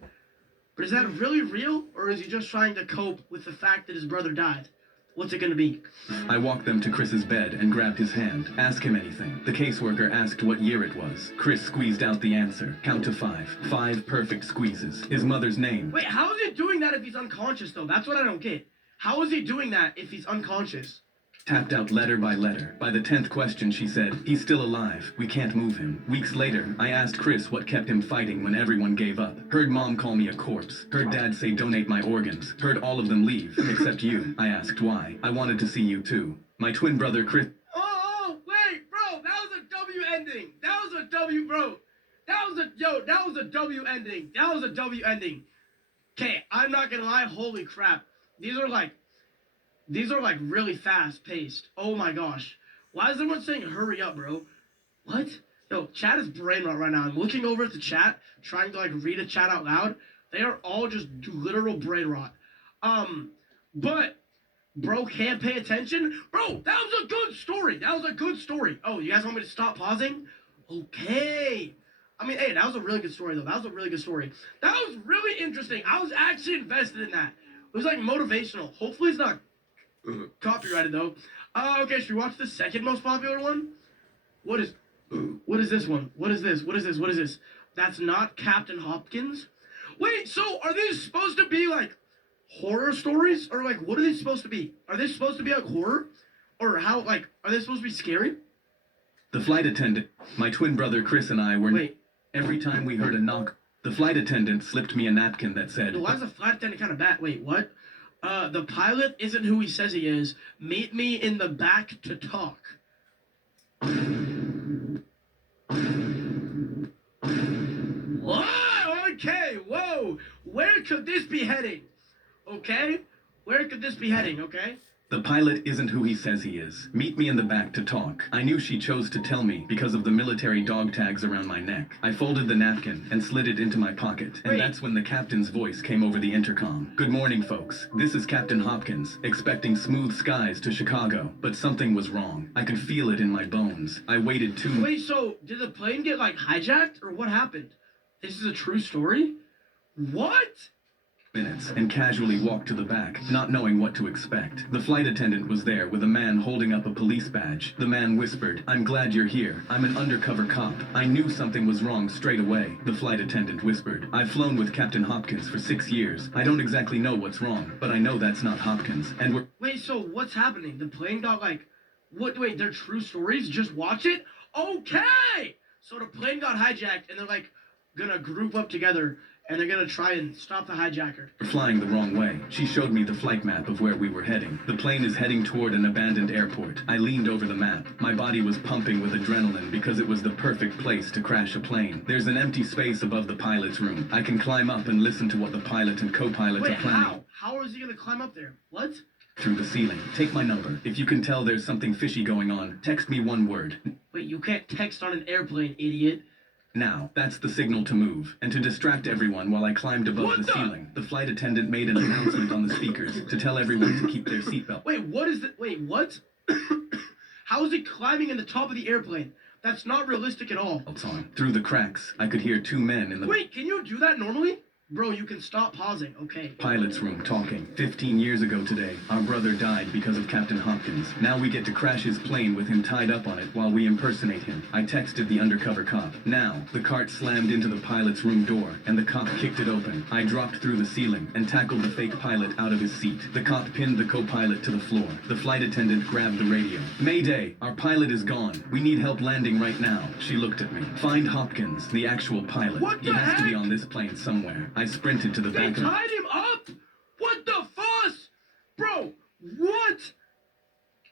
But is that really real? Or is he just trying to cope with the fact that his brother died? What's it gonna be? I walked them to Chris's bed and grabbed his hand. Ask him anything. The caseworker asked what year it was. Chris squeezed out the answer. Count to 5. 5 perfect squeezes. His mother's name. Wait, how is he doing that if he's unconscious, though? That's what I don't get. How is he doing that if he's unconscious? Tapped out letter by letter. By the 10th question, she said, "He's still alive. We can't move him." Weeks later, I asked Chris what kept him fighting when everyone gave up. Heard Mom call me a corpse. Heard Dad say donate my organs. Heard all of them leave, except you. I asked why. I wanted to see you too. My twin brother, Chris... Oh, wait, bro, that was a W ending. That was a W, bro. That was a W ending. That was a W ending. Okay, I'm not gonna lie, holy crap. These are like really fast paced. Oh my gosh. Why is everyone saying hurry up, bro? What? Yo, chat is brain rot right now. I'm looking over at the chat, trying to like read a chat out loud. They are all just literal brain rot. But bro can't pay attention? Bro, that was a good story. That was a good story. Oh, you guys want me to stop pausing? Okay. I mean, hey, that was a really good story though. That was a really good story. That was really interesting. I was actually invested in that. It was like motivational. Hopefully it's not copyrighted though. Okay, should we watch the second most popular one? What is this one? What is this? That's not Captain Hopkins? Wait, so are these supposed to be like horror stories? Or like, what are they supposed to be? Are they supposed to be like horror? Or how, like, are they supposed to be scary? The flight attendant, my twin brother Chris and I were... Wait. Every time we heard a knock, the flight attendant slipped me a napkin that said... Why is the flight attendant kind of bad? Wait, what? The pilot isn't who he says he is. Meet me in the back to talk. Whoa, okay, whoa. Where could this be heading? Okay? Where could this be heading, okay? The pilot isn't who he says he is. Meet me in the back to talk. I knew she chose to tell me because of the military dog tags around my neck. I folded the napkin and slid it into my pocket, and that's when the captain's voice came over the intercom. "Good morning, folks. This is Captain Hopkins, expecting smooth skies to Chicago, but something was wrong. I could feel it in my bones. I waited too..." Wait, so did the plane get like hijacked or what happened? This is a true story? What? Minutes and casually walked to the back, not knowing what to expect. The flight attendant was there with a man holding up a police badge. The man whispered, "I'm glad you're here. I'm an undercover cop." I knew something was wrong straight away. The flight attendant whispered, "I've flown with Captain Hopkins for 6 years. I don't exactly know what's wrong, but I know that's not Hopkins, and we're..." Wait, so what's happening? The plane got like... Wait, they're true stories? Just watch it? Okay! So the plane got hijacked and they're like gonna group up together and they're gonna try and stop the hijacker. Flying the wrong way. She showed me the flight map of where we were heading. The plane is heading toward an abandoned airport. I leaned over the map. My body was pumping with adrenaline because it was the perfect place to crash a plane. There's an empty space above the pilot's room. I can climb up and listen to what the pilot and co-pilot Wait, are planning. how? How is he gonna climb up there? What? Through the ceiling. Take my number. If you can tell there's something fishy going on, text me one word. Wait, you can't text on an airplane, idiot. Now, that's the signal to move, and to distract everyone while I climbed above the ceiling. The flight attendant made an announcement on the speakers to tell everyone to keep their seatbelt. Wait, what is that? Wait, what? How is he climbing in the top of the airplane? That's not realistic at all. On. Through the cracks, I could hear two men in the Wait, can you do that normally? Bro, you can stop pausing, okay. pilot's room talking. 15 years ago today, our brother died because of Captain Hopkins. Now we get to crash his plane with him tied up on it while we impersonate him. I texted the undercover cop. Now, the cart slammed into the pilot's room door, and the cop kicked it open. I dropped through the ceiling and tackled the fake pilot out of his seat. The cop pinned the co-pilot to the floor. The flight attendant grabbed the radio. Mayday, our pilot is gone. We need help landing right now. She looked at me. Find Hopkins, the actual pilot. What He the has to be heck? on this plane somewhere. I sprinted to the They back of tied him up? What the fuss? Bro, what?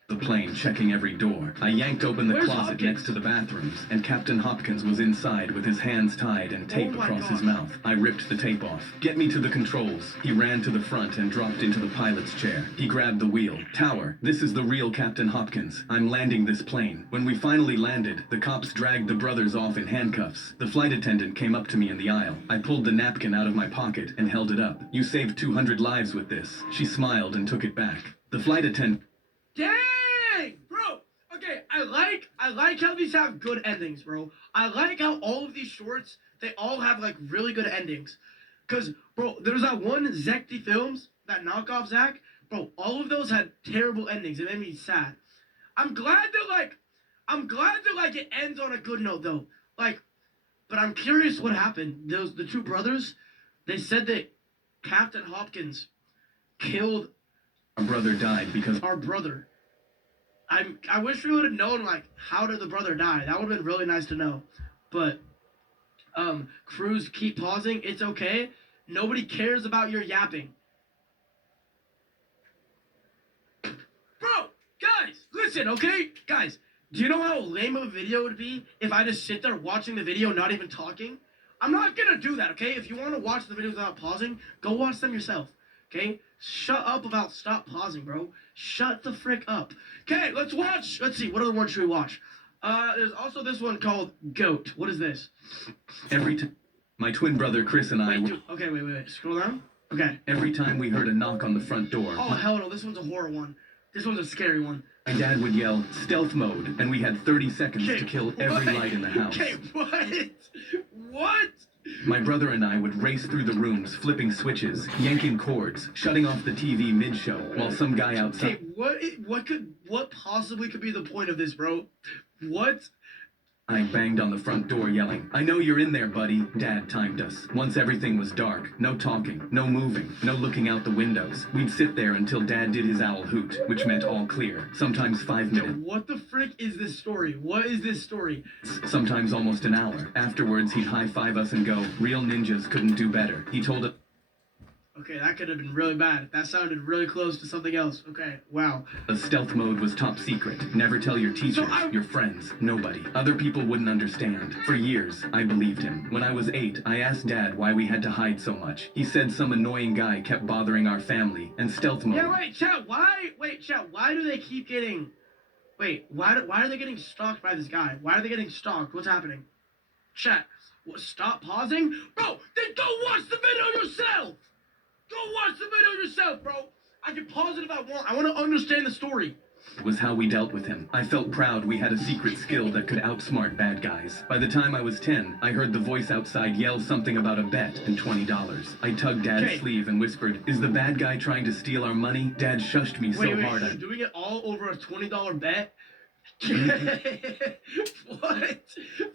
the plane, checking every door. I yanked open the Where's closet Hopkins? next to the bathrooms, and Captain Hopkins was inside with his hands tied and tape Oh my across his gosh. mouth. I ripped the tape off. Get me to the controls. He ran to the front and dropped into the pilot's chair. He grabbed the wheel. Tower, this is the real Captain Hopkins. I'm landing this plane. When we finally landed, the cops dragged the brothers off in handcuffs. The flight attendant came up to me in the aisle. I pulled the napkin out of my pocket and held it up. You saved 200 lives with this. She smiled and took it back. The flight attendant Dang, bro. Okay, I like how these have good endings, bro. I like how all of these shorts, they all have like really good endings. Cause, bro, there's that one Zekti Films, that knockoff Zach. Bro, all of those had terrible endings. It made me sad. I'm glad that it ends on a good note though. Like, but I'm curious what happened. The two brothers, they said that Captain Hopkins killed Our brother died because our brother. I wish we would have known, like, how did the brother die? That would have been really nice to know. But, Cruz, keep pausing. It's okay. Nobody cares about your yapping. Bro, guys, listen, okay? Guys, do you know how lame of a video it would be if I just sit there watching the video, not even talking? I'm not gonna do that, okay? If you want to watch the videos without pausing, go watch them yourself, okay? Shut up about stop pausing, bro. Shut the frick up. Okay, let's watch. Let's see, what other one should we watch? There's also this one called Goat. What is this? every time my twin brother Chris and I Wait, dude. Okay, wait. Scroll down. Okay. every time we heard a knock on the front door, Oh, hell no. This one's a horror one. This one's a scary one. my dad would yell stealth mode, and we had 30 seconds Okay, to kill every what? light in the house. Okay, what? What? My brother and I would race through the rooms, flipping switches, yanking cords, shutting off the TV mid-show, while some guy outside Okay, what possibly could be the point of this, bro? What? I banged on the front door yelling, "I know you're in there, buddy." Dad timed us. Once everything was dark, no talking, no moving, no looking out the windows. We'd sit there until Dad did his owl hoot, which meant all clear. Sometimes 5 minutes, What the frick is this story? What is this story? sometimes almost an hour. Afterwards, he'd high-five us and go, "Real ninjas couldn't do better." He told us Okay, that could have been really bad. That sounded really close to something else. Okay, wow. stealth mode was top secret. Never tell your teachers, your friends, nobody. Other people wouldn't understand. For years, I believed him. When I was 8, I asked Dad why we had to hide so much. He said some annoying guy kept bothering our family, and stealth mode. Yeah, wait, chat, why do they keep getting... Wait, why are they getting stalked by this guy? Why are they getting stalked? What's happening? Chat, what, stop pausing? Bro, then go watch the video yourself! Go watch the video yourself, bro! I can pause it if I want. I want to understand the story. Was how we dealt with him. I felt proud we had a secret skill that could outsmart bad guys. By the time I was 10, I heard the voice outside yell something about a bet and $20. I tugged Dad's Okay. sleeve and whispered, "Is the bad guy trying to steal our money?" Dad shushed me so Wait, hard you're I... doing it all over a $20 bet? What?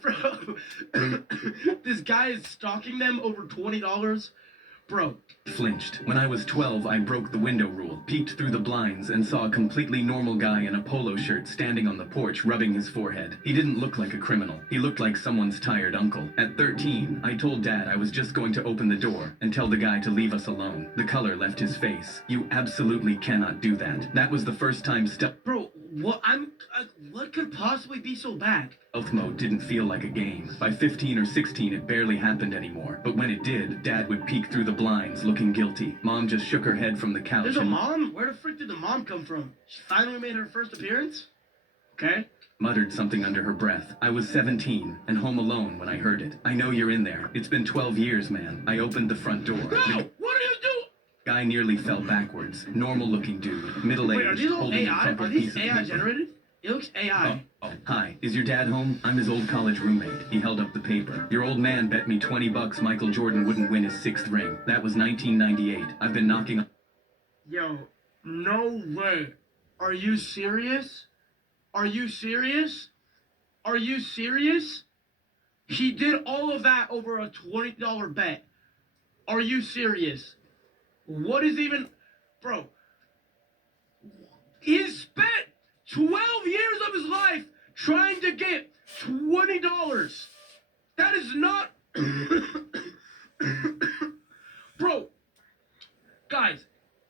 Bro, this guy is stalking them over $20? Bro, Flinched. When I was 12, I broke the window rule, peeked through the blinds, and saw a completely normal guy in a polo shirt standing on the porch rubbing his forehead. He didn't look like a criminal. He looked like someone's tired uncle. At 13, I told Dad I was just going to open the door and tell the guy to leave us alone. The color left his face. You absolutely cannot do that. That was the first time bro, what could possibly be so bad? Stealth mode didn't feel like a game. By 15 or 16, it barely happened anymore. But when it did, Dad would peek through the blinds looking guilty. Mom just shook her head from the couch. There's a mom? Where the frick did the mom come from? She finally made her first appearance? Okay. Muttered something under her breath. I was 17 and home alone when I heard it. I know you're in there. It's been 12 years, man. I opened the front door. No! What are you doing? Guy nearly fell backwards. Normal-looking dude, middle-aged. Wait, are these all holding a AI? crumpled Are these piece of AI paper. generated? It looks AI. Oh, hi. Is your dad home? I'm his old college roommate. He held up the paper. Your old man bet me $20 Michael Jordan wouldn't win his 6th ring. That was 1998. I've been knocking on... Yo, no way. Are you serious? Are you serious? Are you serious? He did all of that over a $20 bet. Are you serious? What is even... Bro. He spent 12 years of his life trying to get $20. That is not... Bro. Guys,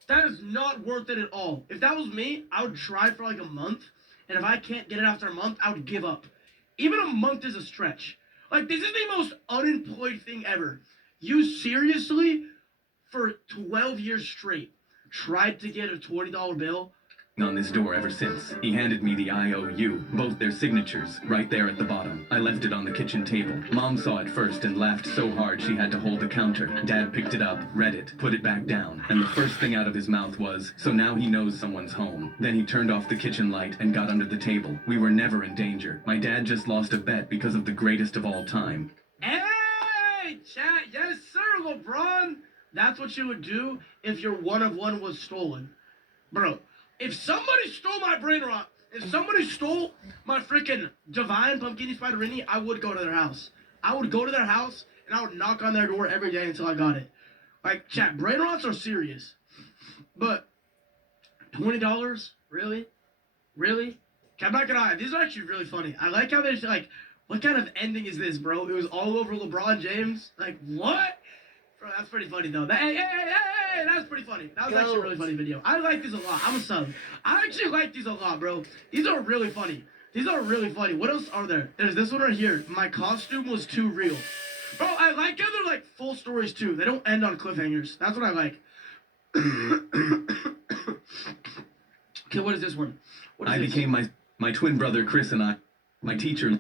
that is not worth it at all. If that was me, I would try for like a month. And if I can't get it after a month, I would give up. Even a month is a stretch. Like, this is the most unemployed thing ever. You seriously, for 12 years straight, tried to get a $20 bill? On this door ever since. He handed me the IOU, both their signatures, right there at the bottom. I left it on the kitchen table. Mom saw it first and laughed so hard she had to hold the counter. Dad picked it up, read it, put it back down, and the first thing out of his mouth was, "So now he knows someone's home." Then he turned off the kitchen light and got under the table. We were never in danger. My dad just lost a bet because of the greatest of all time. Hey, chat, yes sir, LeBron. That's what you would do if your one of one was stolen. Bro, if somebody stole my brain rot, if somebody stole my freaking divine pumpkin spiderini, I would go to their house. I would go to their house and I would knock on their door every day until I got it. Like, chat, brain rots are serious. But $20? Really? Really? Okay, I'm not gonna lie, these are actually really funny. I like how they're like, what kind of ending is this, bro? It was all over LeBron James? Like, what? Bro, that's pretty funny, though. Hey, that's pretty funny. That was actually a really funny video. I like this a lot. I'm a sub. I actually like these a lot, bro. These are really funny. These are really funny. What else are there? There's this one right here. My costume was too real. Bro, I like how they're, like, full stories, too. They don't end on cliffhangers. That's what I like. Okay, what is this one? What is I this? became my twin brother Chris and my teacher,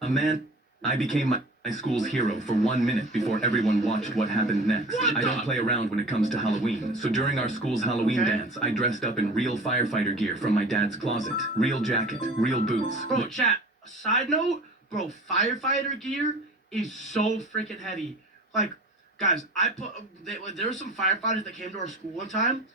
a man. I became my school's hero for 1 minute before everyone watched what happened next. I don't play around when it comes to Halloween, so during our school's Halloween dance, I dressed up in real firefighter gear from my dad's closet. Real jacket, real boots. Bro, chat, side note, bro, firefighter gear is so freaking heavy. Like, guys, there were some firefighters that came to our school one time.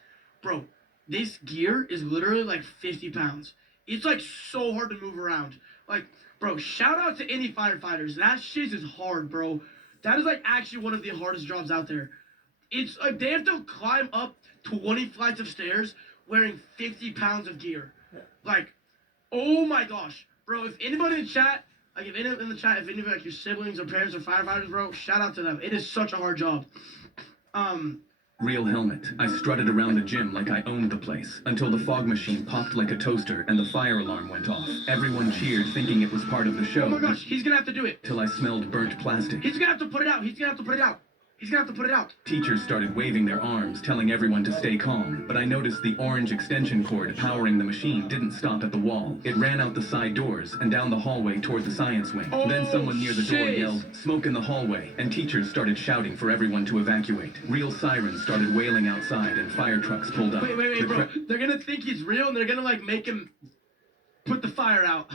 Bro, this gear is literally like 50 pounds. It's like so hard to move around. Like, bro, shout out to any firefighters. That shit is hard, bro. That is like actually one of the hardest jobs out there. It's like they have to climb up 20 flights of stairs wearing 50 pounds of gear. Like, oh my gosh. Bro, if anybody in chat, like if any in the chat, if any of like your siblings or parents are firefighters, bro, shout out to them. It is such a hard job. Real helmet. I strutted around the gym like I owned the place, until the fog machine popped like a toaster and the fire alarm went off. Everyone cheered, thinking it was part of the show. Oh my gosh, he's gonna have to do it. Till I smelled burnt plastic. He's gonna have to put it out. He's gonna have to put it out. He's gonna have to put it out. Teachers started waving their arms, telling everyone to stay calm, but I noticed the orange extension cord powering the machine didn't stop at the wall. It ran out the side doors and down the hallway toward the science wing. Then someone near the door yelled, "Smoke in the hallway," and teachers started shouting for everyone to evacuate. Real sirens started wailing outside and fire trucks pulled up. Wait, bro. They're gonna think he's real and they're gonna like make him put the fire out.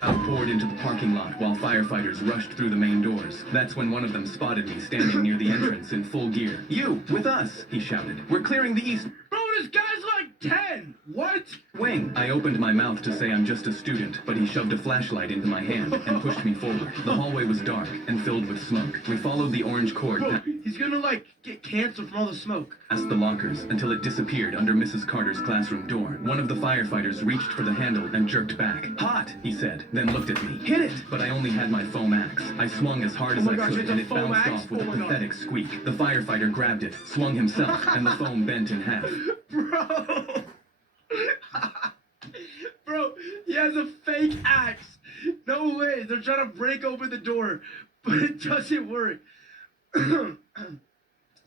Poured into the parking lot while firefighters rushed through the main doors. That's when one of them spotted me standing near the entrance in full gear. "You, with us," he shouted. "We're clearing the east." Bro, this guy's like 10. What? Wing. I opened my mouth to say I'm just a student, but he shoved a flashlight into my hand and pushed me forward. The hallway was dark and filled with smoke. We followed the orange cord Bro, he's gonna like get cancer from all the smoke. past the lockers until it disappeared under Mrs. Carter's classroom door. One of the firefighters reached for the handle and jerked back. Hot, he said, then looked at me. Hit it! But I only had my foam axe. I swung as hard as I gosh, could it's a and it foam bounced axe? off with Oh a my God. pathetic squeak. The firefighter grabbed it, swung himself, and the foam bent in half. Bro. Bro, he has a fake axe. No way. They're trying to break open the door, but it doesn't work.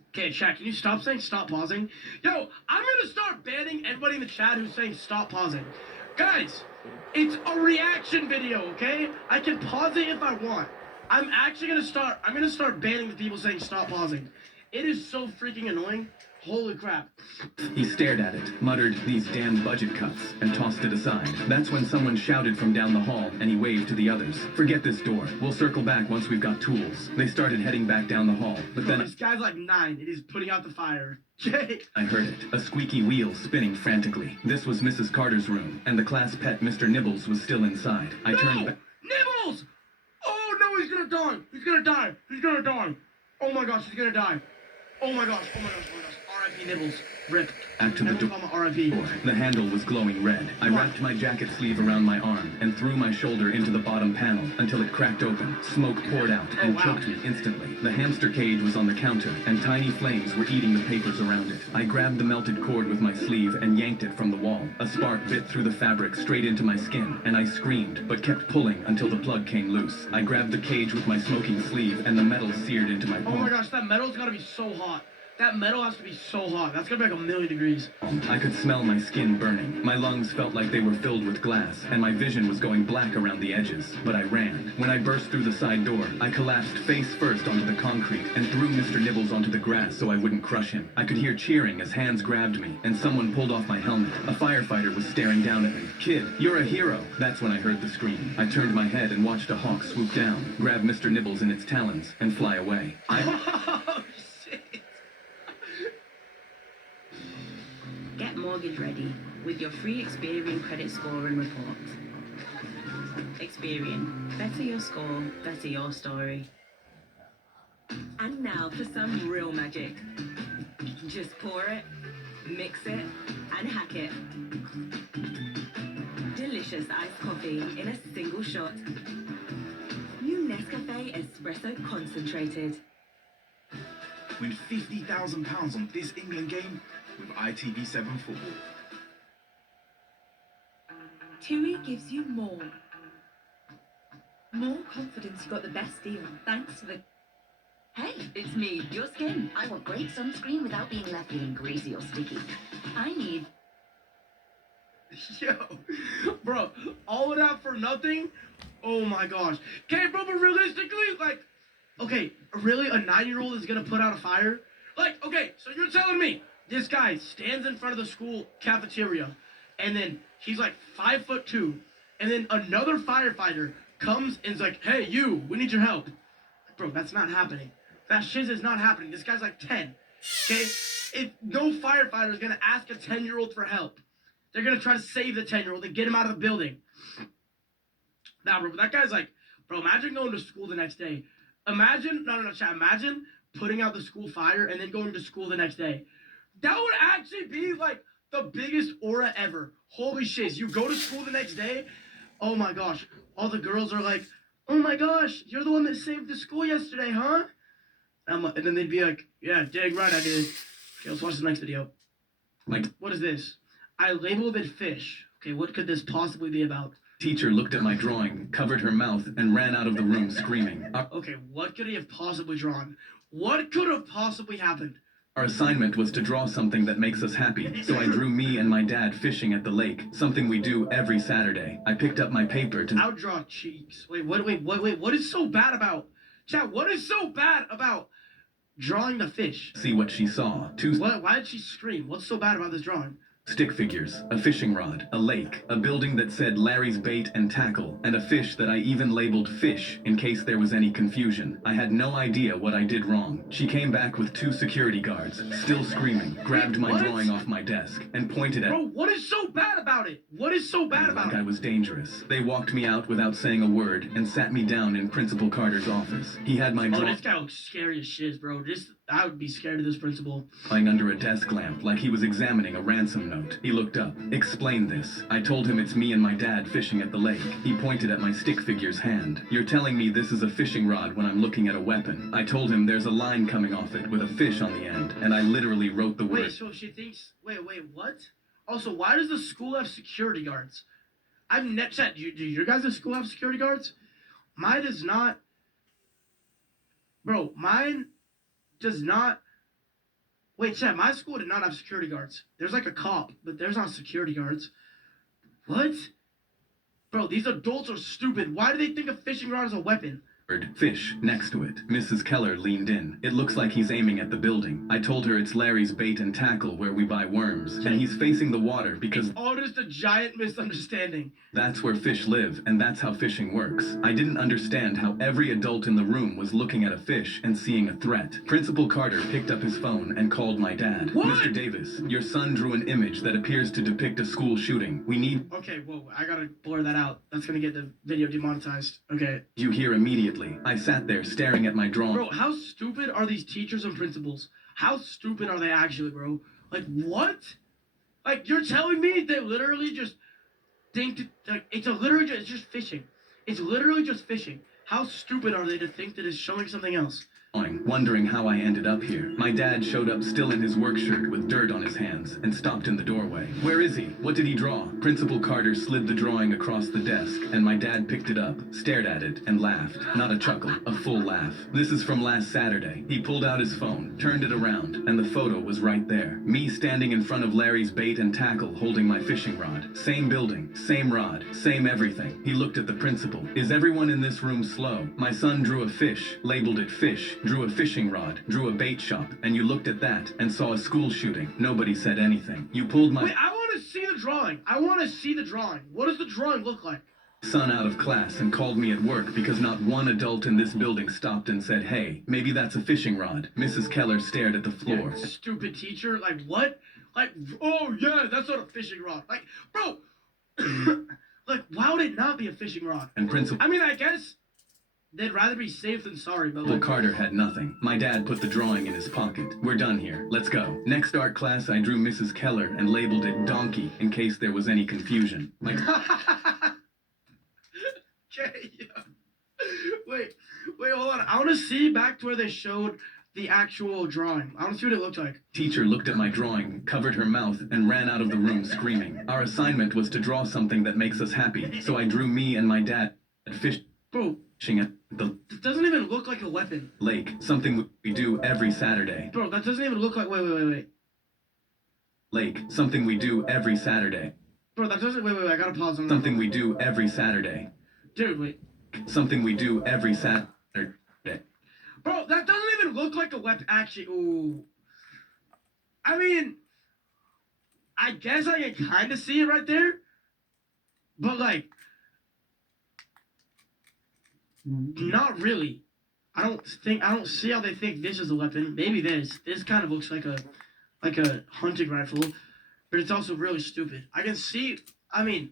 Okay, chat, can you stop saying stop pausing? Yo, I'm gonna start banning anybody in the chat who's saying stop pausing. Guys, it's a reaction video, okay? I can pause it if I want. I'm gonna start banning the people saying stop pausing. It is so freaking annoying. Holy crap. He stared at it, muttered, "These damn budget cuts," and tossed it aside. That's when someone shouted from down the hall, and he waved to the others. "Forget this door. We'll circle back once we've got tools." They started heading back down the hall, but then This guy's like 9 and he's putting out the fire. Okay. I heard it, a squeaky wheel spinning frantically. This was Mrs. Carter's room, and the class pet Mr. Nibbles was still inside. I turned back. Nibbles! Oh no, he's gonna die! He's gonna die! He's gonna die! Oh my gosh, he's gonna die! Oh my gosh, oh my gosh, oh my gosh. R.I.P. Nibbles. Rip. Back to the door. R.I.P. The handle was glowing red. I wrapped my jacket sleeve around my arm and threw my shoulder into the bottom panel until it cracked open. Smoke poured out and choked me instantly. The hamster cage was on the counter, and tiny flames were eating the papers around it. I grabbed the melted cord with my sleeve and yanked it from the wall. A spark bit through the fabric straight into my skin, and I screamed, but kept pulling until the plug came loose. I grabbed the cage with my smoking sleeve, and the metal seared into my palm. Oh my gosh, that metal's gotta be so hot. That metal has to be so hot. That's gonna be like 1,000,000 degrees. I could smell my skin burning. My lungs felt like they were filled with glass, and my vision was going black around the edges. But I ran. When I burst through the side door, I collapsed face first onto the concrete and threw Mr. Nibbles onto the grass so I wouldn't crush him. I could hear cheering as hands grabbed me, and someone pulled off my helmet. A firefighter was staring down at me. "Kid, you're a hero." That's when I heard the scream. I turned my head and watched a hawk swoop down, grab Mr. Nibbles in its talons, and fly away. Oh, shit. Get mortgage ready with your free Experian credit scoring report. Experian. Better your score, better your story. And now for some real magic. Just pour it, mix it, and hack it. Delicious iced coffee in a single shot. New Nescafe Espresso Concentrated. Win £50,000 on this England game with ITV7 Football. TUI gives you more. More confidence you got the best deal thanks to the... Hey, it's me, your skin. I want great sunscreen without being left feeling greasy or sticky. I need... Yo, bro, all of that for nothing? Oh my gosh. Okay, bro, but realistically, like, okay, really, a 9-year-old is gonna put out a fire? Like, okay, so you're telling me this guy stands in front of the school cafeteria, and then he's like 5'2", and then another firefighter comes and is like, "Hey, you, we need your help." Bro, that's not happening. That shiz is not happening. This guy's like 10, okay? If no firefighter is gonna ask a 10-year-old for help. They're gonna try to save the 10-year-old and get him out of the building. Nah, bro, but that guy's like, bro, imagine going to school the next day. Imagine putting out the school fire and then going to school the next day. That would actually be like the biggest aura ever. Holy shit, you go to school the next day, oh my gosh, all the girls are like, "Oh my gosh, you're the one that saved the school yesterday, huh?" And then they'd be like, "Yeah, dang right I did." Okay, let's watch the next video. What is this? I labeled it fish. Okay, what could this possibly be about? Teacher looked at my drawing, covered her mouth, and ran out of the room screaming. Okay, what could he have possibly drawn? What could have possibly happened? Our assignment was to draw something that makes us happy, so I drew me and my dad fishing at the lake, something we do every Saturday. I picked up my paper to... I'll draw cheeks. Wait, what is so bad about... Chat, what is so bad about drawing the fish? See what she saw. Why did she scream? What's so bad about this drawing? stick figures, a fishing rod, a lake, a building that said Larry's Bait and Tackle, and a fish that I even labeled fish in case there was any confusion. I had no idea what I did wrong. She came back with 2 security guards, still screaming, grabbed my drawing off my desk, and pointed at Bro, what is so bad about it? What is so bad about like it? I was dangerous. They walked me out without saying a word and sat me down in Principal Carter's office. He had my Oh, drawing this guy looks scary as shit, bro. I would be scared of this principal. under a desk lamp like he was examining a ransom note. He looked up. Explain this. I told him it's me and my dad fishing at the lake. He pointed at my stick figure's hand. You're telling me this is a fishing rod when I'm looking at a weapon. I told him there's a line coming off it with a fish on the end, and I literally wrote the word. Wait, so she thinks... Wait, what? Also, why does the school have security guards? I've never said... Do your guys' school have security guards? Mine does not... Bro, mine does not... Wait, Chad, my school did not have security guards. There's like a cop, but there's not security guards. What? Bro, these adults are stupid. Why do they think a fishing rod is a weapon? Fish next to it. Mrs. Keller leaned in. It looks like he's aiming at the building. I told her it's Larry's Bait and Tackle where we buy worms, and he's facing the water because Oh, just a giant misunderstanding. that's where fish live, and that's how fishing works. I didn't understand how every adult in the room was looking at a fish and seeing a threat. Principal Carter picked up his phone and called my dad. What? Mr. Davis, your son drew an image that appears to depict a school shooting. We need Okay, whoa, I gotta blur that out. That's gonna get the video demonetized. Okay. you here immediately. I sat there staring at my drawing. Bro, how stupid are these teachers and principals? How stupid are they actually, bro? Like, what? Like, you're telling me they literally just think like it's just fishing. It's literally just fishing. How stupid are they to think that it's showing something else? Wondering how I ended up here. My dad showed up still in his work shirt with dirt on his hands and stopped in the doorway. Where is he? What did he draw? Principal Carter slid the drawing across the desk, and my dad picked it up, stared at it, and laughed. Not a chuckle, a full laugh. This is from last Saturday. He pulled out his phone, turned it around, and the photo was right there. Me standing in front of Larry's Bait and Tackle holding my fishing rod. Same building, same rod, same everything. He looked at the principal. Is everyone in this room slow? My son drew a fish, labeled it fish, drew a fishing rod, drew a bait shop, and you looked at that and saw a school shooting. Nobody said anything. You pulled my Wait, I want to see the drawing. I want to see the drawing. What does the drawing look like? son out of class and called me at work because not one adult in this building stopped and said, hey, maybe that's a fishing rod. Mrs. Keller stared at the floor. Yeah, stupid teacher. Like, what? Like, oh, yeah, that's not a fishing rod. Like, bro, like, why would it not be a fishing rod? And Principal I mean, I guess they'd rather be safe than sorry, but like... Carter had nothing. My dad put the drawing in his pocket. We're done here. Let's go. Next art class, I drew Mrs. Keller and labeled it Donkey in case there was any confusion. Like... Okay, yeah. Wait, hold on. I want to see back to where they showed the actual drawing. I want to see what it looked like. Teacher looked at my drawing, covered her mouth, and ran out of the room screaming. Our assignment was to draw something that makes us happy, so I drew me and my dad fishing at the It doesn't even look like a weapon. lake, something we do every Saturday. Bro, that doesn't even look like... Wait. Lake, something we do every Saturday. Bro, that doesn't... Wait, I gotta pause on that. Something we do every Saturday. Dude, wait. Something we do every Saturday. Bro, that doesn't even look like a weapon. Actually, ooh. I mean, I guess I can kind of see it right there. But, like, not really. I don't see how they think this is a weapon. Maybe this. This kind of looks like a hunting rifle. But it's also really stupid. I can see, I mean,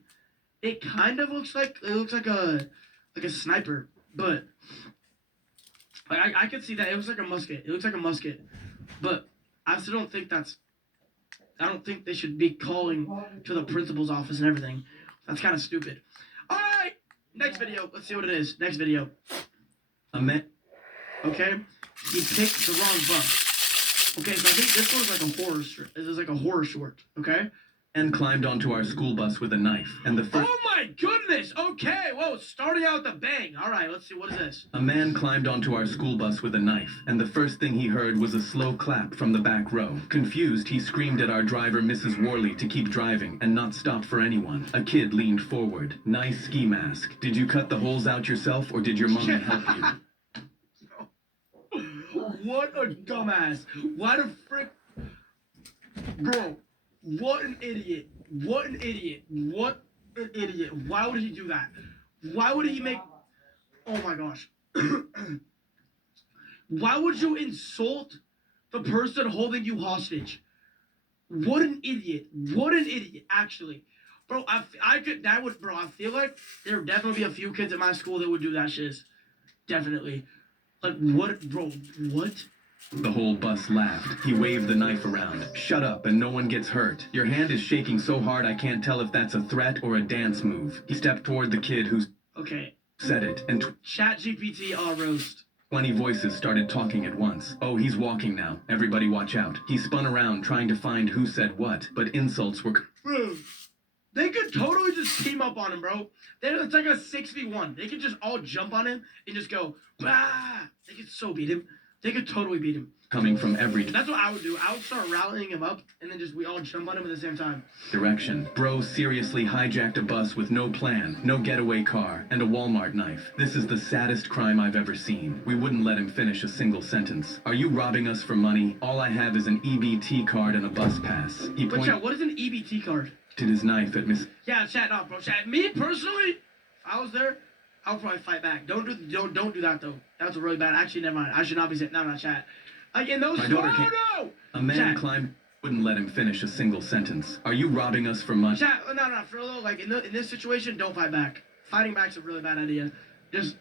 it kind of looks like a sniper, but I could see that it looks like a musket. It looks like a musket, but I still don't think I don't think they should be calling to the principal's office and everything. That's kind of stupid. All right, next video. Let's see what it is. Next video. Okay, he picked the wrong bus. Okay, so I think this one is like a horror. This is like a horror short. Okay. And climbed onto our school bus with a knife, and the first... Oh my goodness! Okay, whoa, starting out with a bang. All right, let's see, what is this? A man climbed onto our school bus with a knife, and the first thing he heard was a slow clap from the back row. Confused, he screamed at our driver, Mrs. Worley, to keep driving and not stop for anyone. A kid leaned forward. Nice ski mask. Did you cut the holes out yourself, or did your mommy help you? What a dumbass. Why the frick... Bro, What an idiot. What an idiot. What an idiot. Why would he do that? Why would he make... Oh my gosh. Why would you insult the person holding you hostage? What an idiot. What an idiot, actually. Bro, I feel like there would definitely be a few kids at my school that would do that shit. Definitely. Like, what, bro, what? The whole bus laughed. He waved the knife around. Shut up and no one gets hurt. Your hand is shaking so hard I can't tell if that's a threat or a dance move. He stepped toward the kid who said it, and ChatGPT roast. 20 voices started talking at once. Oh, he's walking now. Everybody watch out. He spun around trying to find who said what, but insults were... Bro, they could totally just team up on him, bro. It's like a 6v1. They could just all jump on him and just go, bah! They could so beat him. They could totally beat him. coming from every That's what I would do. I would start rallying him up, and then we all jump on him at the same time. direction. Bro seriously hijacked a bus with no plan, no getaway car, and a Walmart knife. This is the saddest crime I've ever seen. We wouldn't let him finish a single sentence. Are you robbing us for money? All I have is an EBT card and a bus pass. He But chat, what is an EBT card? his knife at Miss... Yeah, chat, no, bro, chat. Me personally, if I was there, I would probably fight back. Don't do that though. That's a really bad. Actually, never mind. I should not be saying. No, chat. Like in those. My daughter no, came... no. A man Chat. climbed... Wouldn't let him finish a single sentence. Are you robbing us for money? Chat, no, for real though, like in this situation, don't fight back. Fighting back's a really bad idea. Just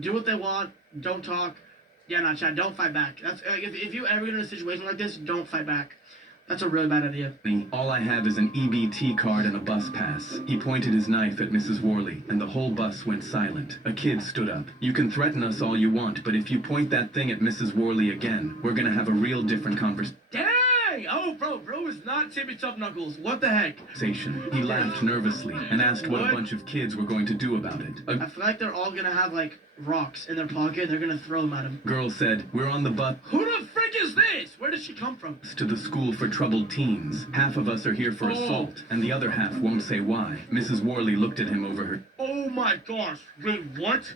do what they want. Don't talk. Yeah, no, chat. Don't fight back. That's if you ever get in a situation like this, don't fight back. That's a really bad idea. All I have is an EBT card and a bus pass. He pointed his knife at Mrs. Worley, and the whole bus went silent. A kid stood up. You can threaten us all you want, but if you point that thing at Mrs. Worley again, we're gonna have a real different conversation. Dang! Oh, bro is not Timmy Tough Knuckles. What the heck? He laughed nervously and asked what a bunch of kids were going to do about it. A I feel like they're all gonna have like rocks in their pocket. They're gonna throw them at him. girl said, "We're on the bus Who the frick is this? Where did she come from? to the school for troubled teens. Half of us are here for assault, and the other half won't say why." Mrs. Worley looked at him over her Oh my gosh! Wait, what?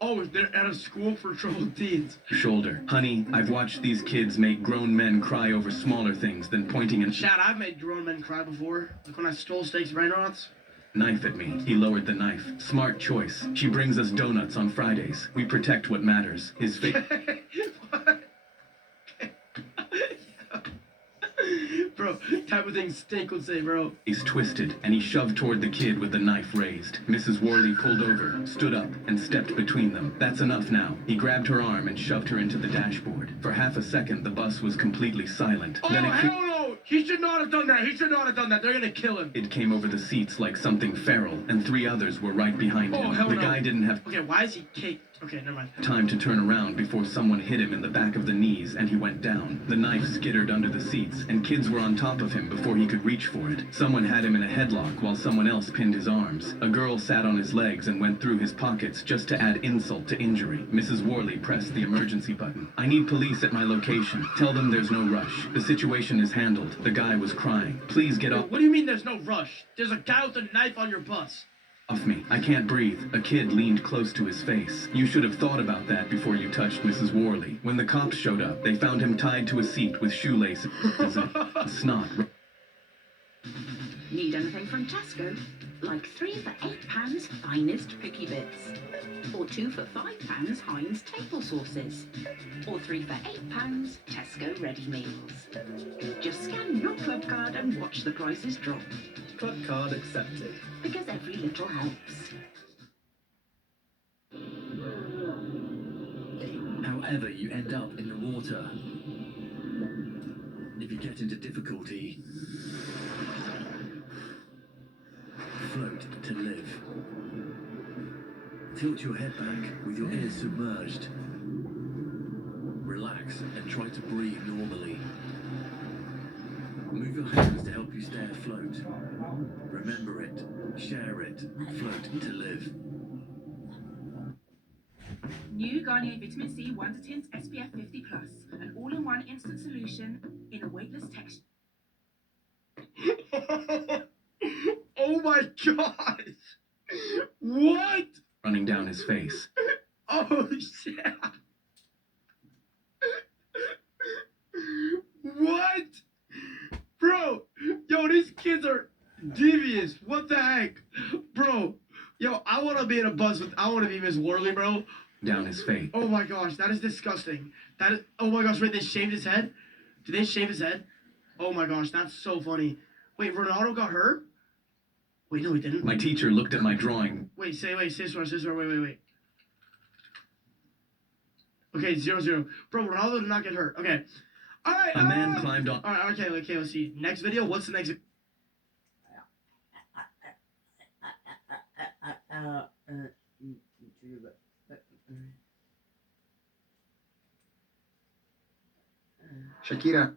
Oh, they're at a school for troubled teens. shoulder. "Honey, I've watched these kids make grown men cry over smaller things than pointing and Chad, I've made grown men cry before. Like when I stole Steak's brain rots. knife at me." He lowered the knife. "Smart choice. She brings us donuts on Fridays. We protect what matters." His face Bro, type of thing Steak would say, bro. twisted, and he shoved toward the kid with the knife raised. Mrs. Worley pulled over, stood up, and stepped between them. "That's enough now." He grabbed her arm and shoved her into the dashboard. For half a second, the bus was completely silent. Oh, Then a hell no! He should not have done that. He should not have done that. They're gonna kill him. It came over the seats like something feral, and 3 others were right behind him. Oh, hell The no. guy didn't have Okay, why is he caked? Okay, never mind. time to turn around before someone hit him in the back of the knees and he went down. The knife skittered under the seats, and kids were on top of him before he could reach for it. Someone had him in a headlock while someone else pinned his arms. A girl sat on his legs and went through his pockets just to add insult to injury. Mrs. Worley pressed the emergency button. "I need police at my location. Tell them there's no rush. The situation is handled." The guy was crying. "Please get off What do you mean there's no rush? There's a guy with a knife on your bus. me. I can't breathe." A kid leaned close to his face. "You should have thought about that before you touched Mrs. Worley." When the cops showed up, they found him tied to a seat with shoelaces. Snot. Need anything from Tesco? Like 3 for £8 finest picky bits. Or 2 for £5 Heinz table sauces. Or 3 for £8 Tesco ready meals. Just scan your club card and watch the prices drop. Club card accepted. Because every little helps. However you end up in the water, if you get into difficulty, float to live. Tilt your head back with your ears submerged. Relax and try to breathe normally. Move your hands to help you stay afloat. Remember it, share it, float to live. New Garnier Vitamin C Wonder Tint SPF 50+, an all-in-one instant solution in a weightless texture. Oh my gosh! What? Running down his face. Oh shit! What? Bro, kids are devious. What the heck? Bro, yo, I want to be in a bus with, I want to be Miss Worley, bro. Down his face. Oh my gosh, that is disgusting. That is, oh my gosh, wait, they shaved his head? Did they shave his head? Oh my gosh, that's so funny. Wait, Ronaldo got hurt? Wait, no, he didn't. My teacher looked at my drawing. Wait, say wait. Okay, 0-0. Bro, Ronaldo did not get hurt. Okay. All right. A man climbed on. All right, okay, let's see. Next video, what's the next? Shakira.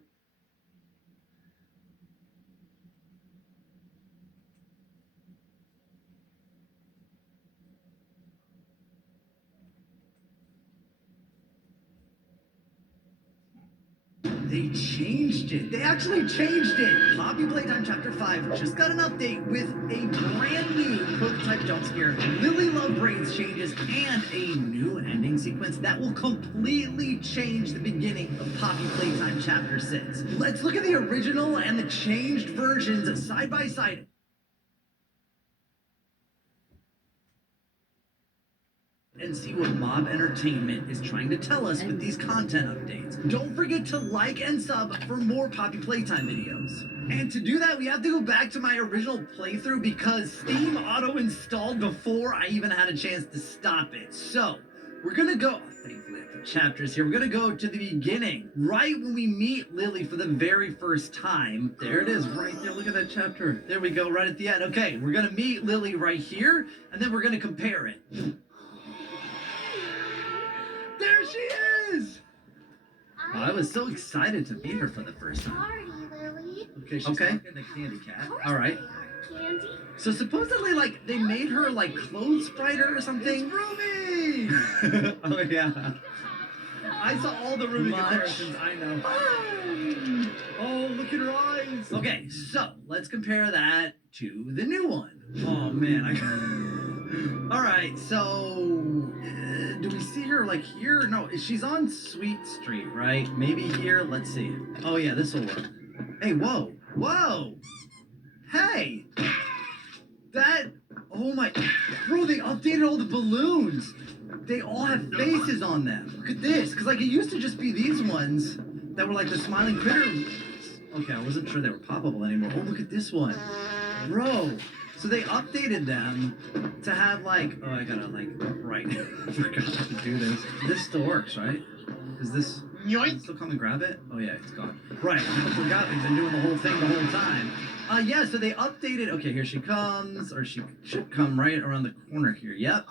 They changed it. They actually changed it. Poppy Playtime Chapter 5 just got an update with a brand new prototype jump scare, Lily Love Braids changes, and a new ending sequence that will completely change the beginning of Poppy Playtime Chapter 6. Let's look at the original and the changed versions side by side. And see what Mob Entertainment is trying to tell us with these content updates. Don't forget to like and sub for more Poppy Playtime videos. And to do that, we have to go back to my original playthrough because Steam auto-installed before I even had a chance to stop it. So, we're gonna go, thankfully the chapters here, we're gonna go to the beginning, right when we meet Lily for the very first time. There it is, right there, look at that chapter. There we go, right at the end. Okay, we're gonna meet Lily right here, and then we're gonna compare it. There she is! Oh, I was so excited to meet her for the first time. Okay, she's talking to Candy Cat. All right. Candy? So supposedly, like, they made her, like, clothes fighter or something? Ruby! Oh, yeah. I saw all the Ruby comparisons, I know. Oh, look at her eyes. Okay, so let's compare that to the new one. Oh, man, all right, so do we see her like here? No, she's on Sweet Street, right? Maybe here. Let's see. Oh yeah, this will work. Hey, whoa, whoa, hey, that. Oh my, bro, they updated all the balloons. They all have faces on them. Look at this, because like it used to just be these ones that were like the smiling critter. Okay, I wasn't sure they were poppable anymore. Oh, look at this one, bro. So they updated them to have like, oh, I gotta like, right, I forgot how to do this. This still works, right? Is this, still come and grab it? Oh yeah, it's gone. Right, I forgot we've been doing the whole thing the whole time. Yeah, so they updated, okay, here she comes, or she should come right around the corner here, yep,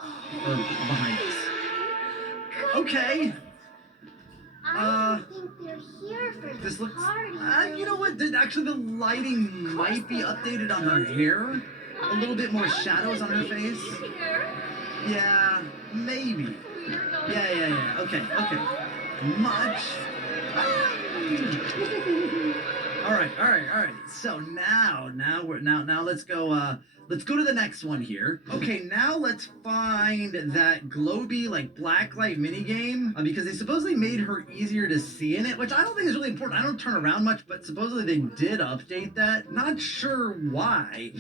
or behind us. Okay. I think they're here for This the looks, party. you know what, actually the lighting might be updated on her hair. A little bit more shadows on her face. Yeah, maybe. Yeah. Okay. Much. All right. So now let's go. Let's go to the next one here. Okay, now let's find that globy like blacklight mini game because they supposedly made her easier to see in it, which I don't think is really important. I don't turn around much, but supposedly they did update that. Not sure why.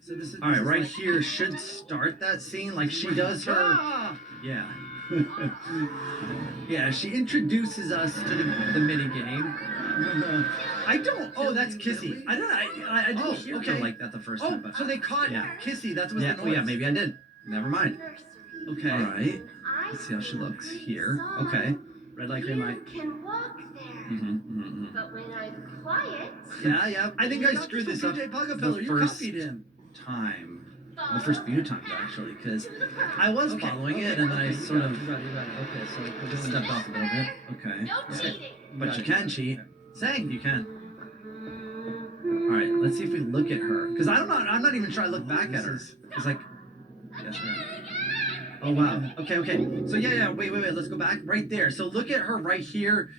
So this is right here should start that scene like she does her. Yeah. Yeah, she introduces us to the mini game. I don't. Oh, that's Kissy. I didn't hear her like that the first time. But so they caught Kissy. That's what the noise. Oh, yeah, maybe I did. Never mind. Okay. All right. Let's see how she looks here. Okay. Red light, green light. You can walk there. But when I'm quiet. Yeah. I think I screwed this up. You copied him. Time. The first few times actually, because I was following it and then I sort of okay, so stepped off a little bit. Okay. No cheating. But you can cheat. Saying you can. All right, let's see if we look at her, because I'm not even sure I look back at her. It's like, yes, ma'am. Oh wow. Okay. So yeah. Wait. Let's go back right there. So look at her right here.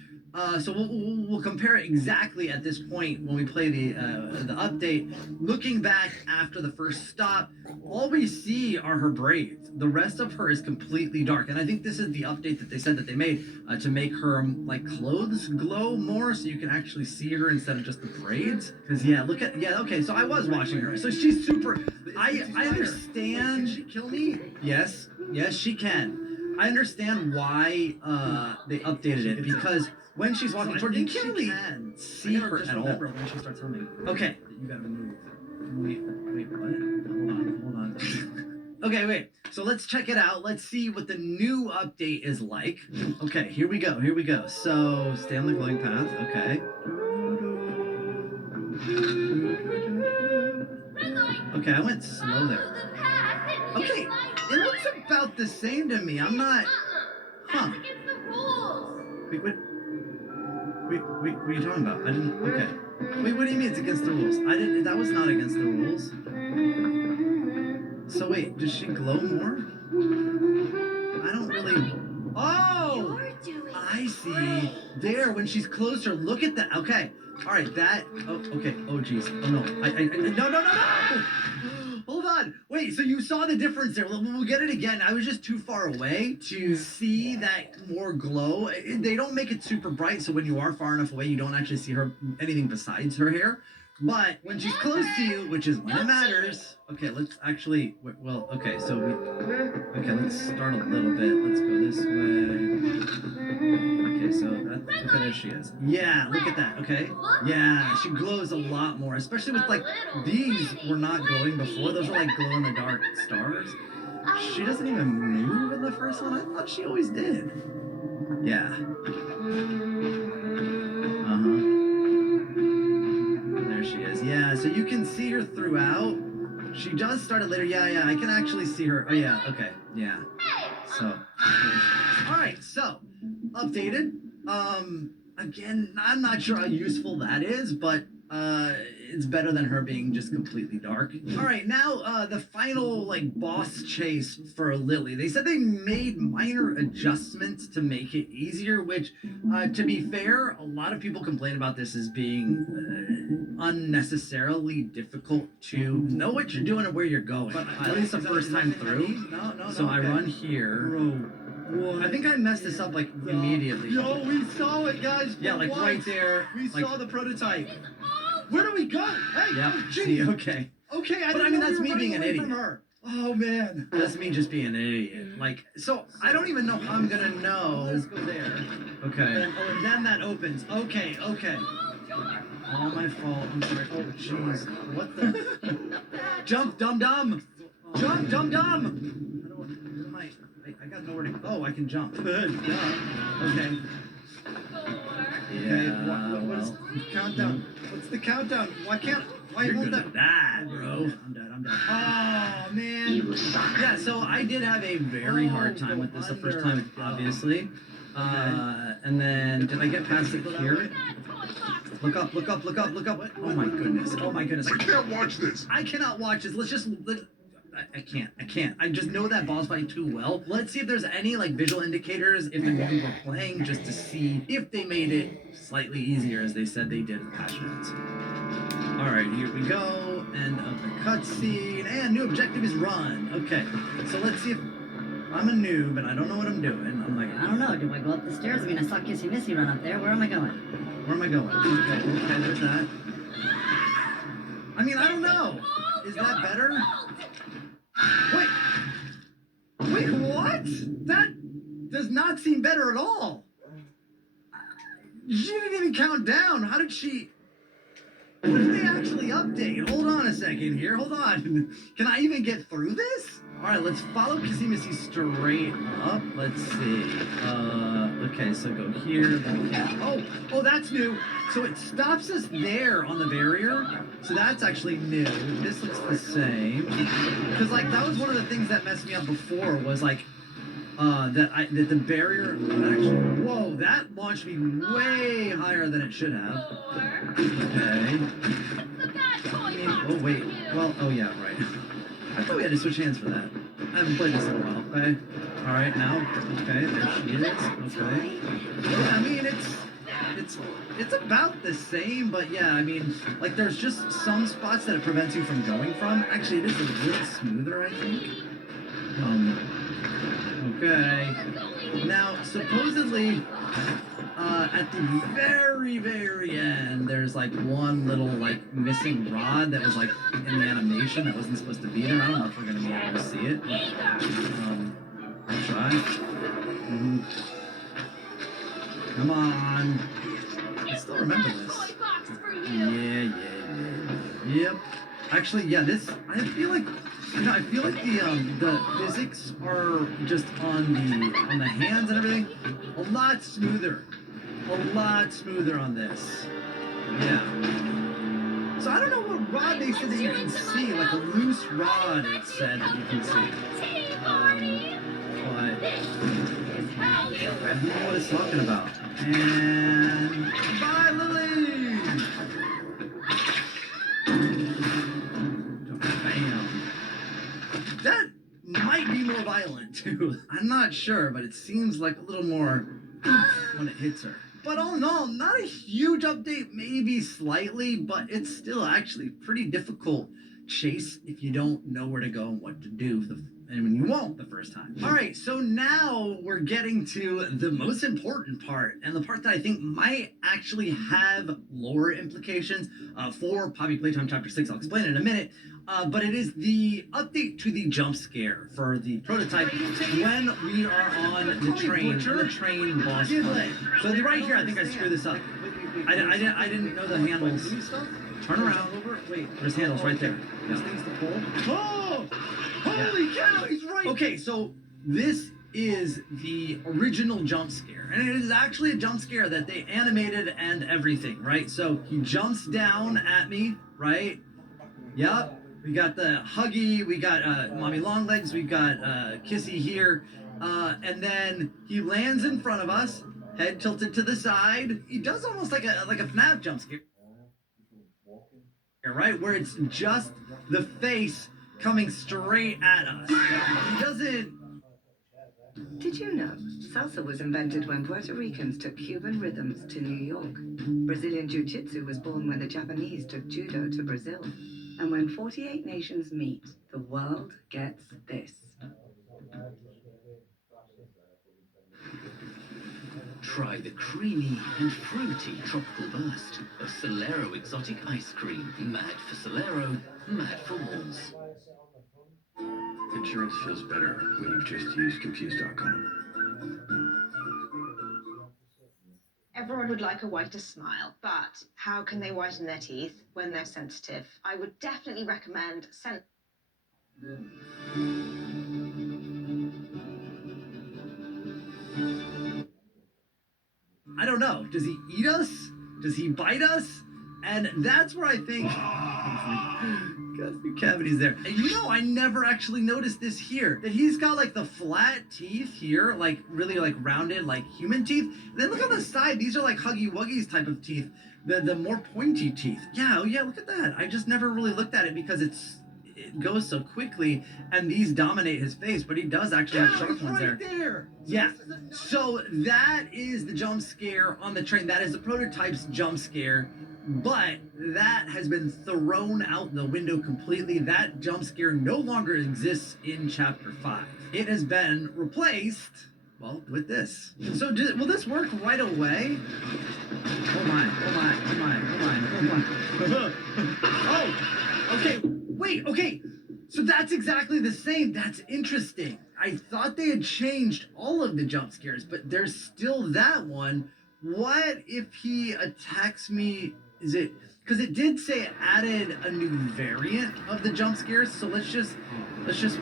So we'll compare it exactly at this point when we play the update. Looking back after the first stop, all we see are her braids. The rest of her is completely dark, and I think this is the update that they said that they made to make her like clothes glow more, so you can actually see her instead of just the braids. Because okay. So I was watching her. So she's super. I understand. Can she kill me? Yes, she can. I understand why they updated it because when she's walking toward you, she can't see her at all. When she starts humming. Okay, you gotta move. Wait, what? Hold on. Okay, wait. So let's check it out. Let's see what the new update is like. Okay, here we go. So stay on the glowing path. Okay. Okay, I went slow there. Okay, it looks about the same to me. I'm not. Huh. Wait, what are you talking about? I didn't. Okay. Wait, what do you mean it's against the rules? I didn't. That was not against the rules. So wait, does she glow more? I don't really. Oh! I see. There, when she's closer, look at that. Okay. All right, that. Oh, okay. Oh, jeez. Oh no. No! Hold on. Wait. So you saw the difference there. We'll get it again. I was just too far away to see that more glow. They don't make it super bright, so when you are far enough away, you don't actually see her anything besides her hair. But when she's close to you, which is when it matters. Okay, let's actually. Well, okay. So let's start a little bit. Let's go this way. Okay, so okay, there she is. Yeah, look at that. Okay. Yeah, she glows a lot more, especially with like these were not glowing before. Those are like glow in the dark stars. She doesn't even move in the first one. I thought she always did. Yeah. She is. Yeah, so you can see her throughout. She just started later. Yeah, I can actually see her. Oh, yeah, okay. Yeah. So, all right, so updated. Again, I'm not sure how useful that is, but it's better than her being just completely dark. All right, now the final like boss chase for Lily. They said they made minor adjustments to make it easier, which to be fair, a lot of people complain about this as being unnecessarily difficult to know what you're doing and where you're going. But at least the first time through. So I run here. Bro, I think I messed this up like immediately. Yo, we saw it, guys. Yeah, like right there. We like, saw the prototype. Where do we go? Hey, yeah. Ginny. Okay. Okay, but I mean that's me being an idiot. Oh man. That's me just being an idiot. Like, so I don't even know how I'm gonna know. Let's go there. Okay. And then that opens. Okay. All my fault. I'm sorry. Oh jeez. What the? Jump, dum-dum. Jump, dum-dum. I got nowhere to go. Oh, I can jump. Good. Okay. Okay. What's the countdown? What's the countdown? Why You're won't gonna that? die, bro. I'm dead. Oh man. Yeah, so I did have a very hard time with this the first time, obviously. And then did I get past it here? Look up. Oh my goodness. I can't watch this. I cannot watch this. I can't. I just know that boss fight too well. Let's see if there's any like visual indicators if the movie were playing, just to see if they made it slightly easier as they said they did in Passionate. All right, here we go. End of the cutscene, and new objective is run. Okay, so let's see if I'm a noob and I don't know what I'm doing. I'm like, I don't know. Do I go up the stairs? I mean, I saw Kissy Missy run up there. Where am I going? Okay, there's that. I mean, I don't know. Is that better? Wait, what? That does not seem better at all. She didn't even count down. How did she... What did they actually update? Hold on a second here. Hold on. Can I even get through this? All right, let's follow Kissy Missy straight up. Let's see. Okay, so go here. Oh, that's new. So it stops us there on the barrier. So that's actually new. This looks the same. Because like that was one of the things that messed me up before was like that the barrier actually. Whoa, that launched me way higher than it should have. Okay. Oh wait. Well, oh yeah, right. I thought we had to switch hands for that. I haven't played this in a while. Okay. All right, now. Okay, there she is. Okay. Yeah, I mean, it's about the same, but yeah, I mean, like there's just some spots that it prevents you from going from. Actually, it is a little smoother, I think. Okay. Now, supposedly, at the very, very end, there's like one little like missing rod that was like in the animation that wasn't supposed to be there. I don't know if we're gonna be able to see it. I'll try. Come on. I still remember this. Yeah. Yep. Actually, yeah, this, I feel like, I feel like the physics are just on the hands and everything a lot smoother. A lot smoother on this. Yeah. So I don't know what rod they said that you can see, like a loose rod it said that you can see. But I don't know what it's talking about. And bye, Lily! Bam. That might be more violent, too. I'm not sure, but it seems like a little more when it hits her. But all in all, not a huge update, maybe slightly, but it's still actually pretty difficult chase if you don't know where to go and what to do and when you won't the first time. All right, so now we're getting to the most important part, and the part that I think might actually have lore implications for Poppy Playtime Chapter 6. I'll explain it in a minute. But it is the update to the jump scare for the prototype when we are on the train boss fight. So right here, I think I screwed this up. I didn't know the handles. Turn around. Wait, there's handles right there. This thing's the pull. Oh! Holy cow, he's right! Okay, so this is the original jump scare. And it is actually a jump scare that they animated and everything, right? So he jumps down at me, right? Yep. We got the Huggy, we got Mommy Longlegs, we got Kissy here. And then he lands in front of us, head tilted to the side. He does almost like a FNAF jump scare. Right? Where it's just the face coming straight at us. He doesn't... Did you know salsa was invented when Puerto Ricans took Cuban rhythms to New York? Brazilian Jiu-Jitsu was born when the Japanese took judo to Brazil. And when 48 nations meet, the world gets this. Try the creamy and fruity tropical burst of Solero exotic ice cream. Mad for Solero, mad for walls. Insurance feels better when you've just used Confused.com. Everyone would like a whiter smile, but how can they whiten their teeth when they're sensitive? I would definitely recommend I don't know. Does he eat us? Does he bite us? And that's where I think... got some cavities there. And you know, I never actually noticed this here. That he's got like the flat teeth here, like really like rounded, like human teeth. And then look on the side. These are like Huggy Wuggies type of teeth. The more pointy teeth. Yeah, oh yeah, look at that. I just never really looked at it because it goes so quickly and these dominate his face, but he does actually have sharp ones there. Yeah, so that is the jump scare on the train. That is the prototype's jump scare, but that has been thrown out the window completely. That jump scare no longer exists in Chapter 5. It has been replaced, well, with this. So will this work right away? Oh my. Oh, okay. Wait, okay, so that's exactly the same. That's interesting. I thought they had changed all of the jump scares, but there's still that one. What if he attacks me? Is it, because it did say it added a new variant of the jump scares, so let's just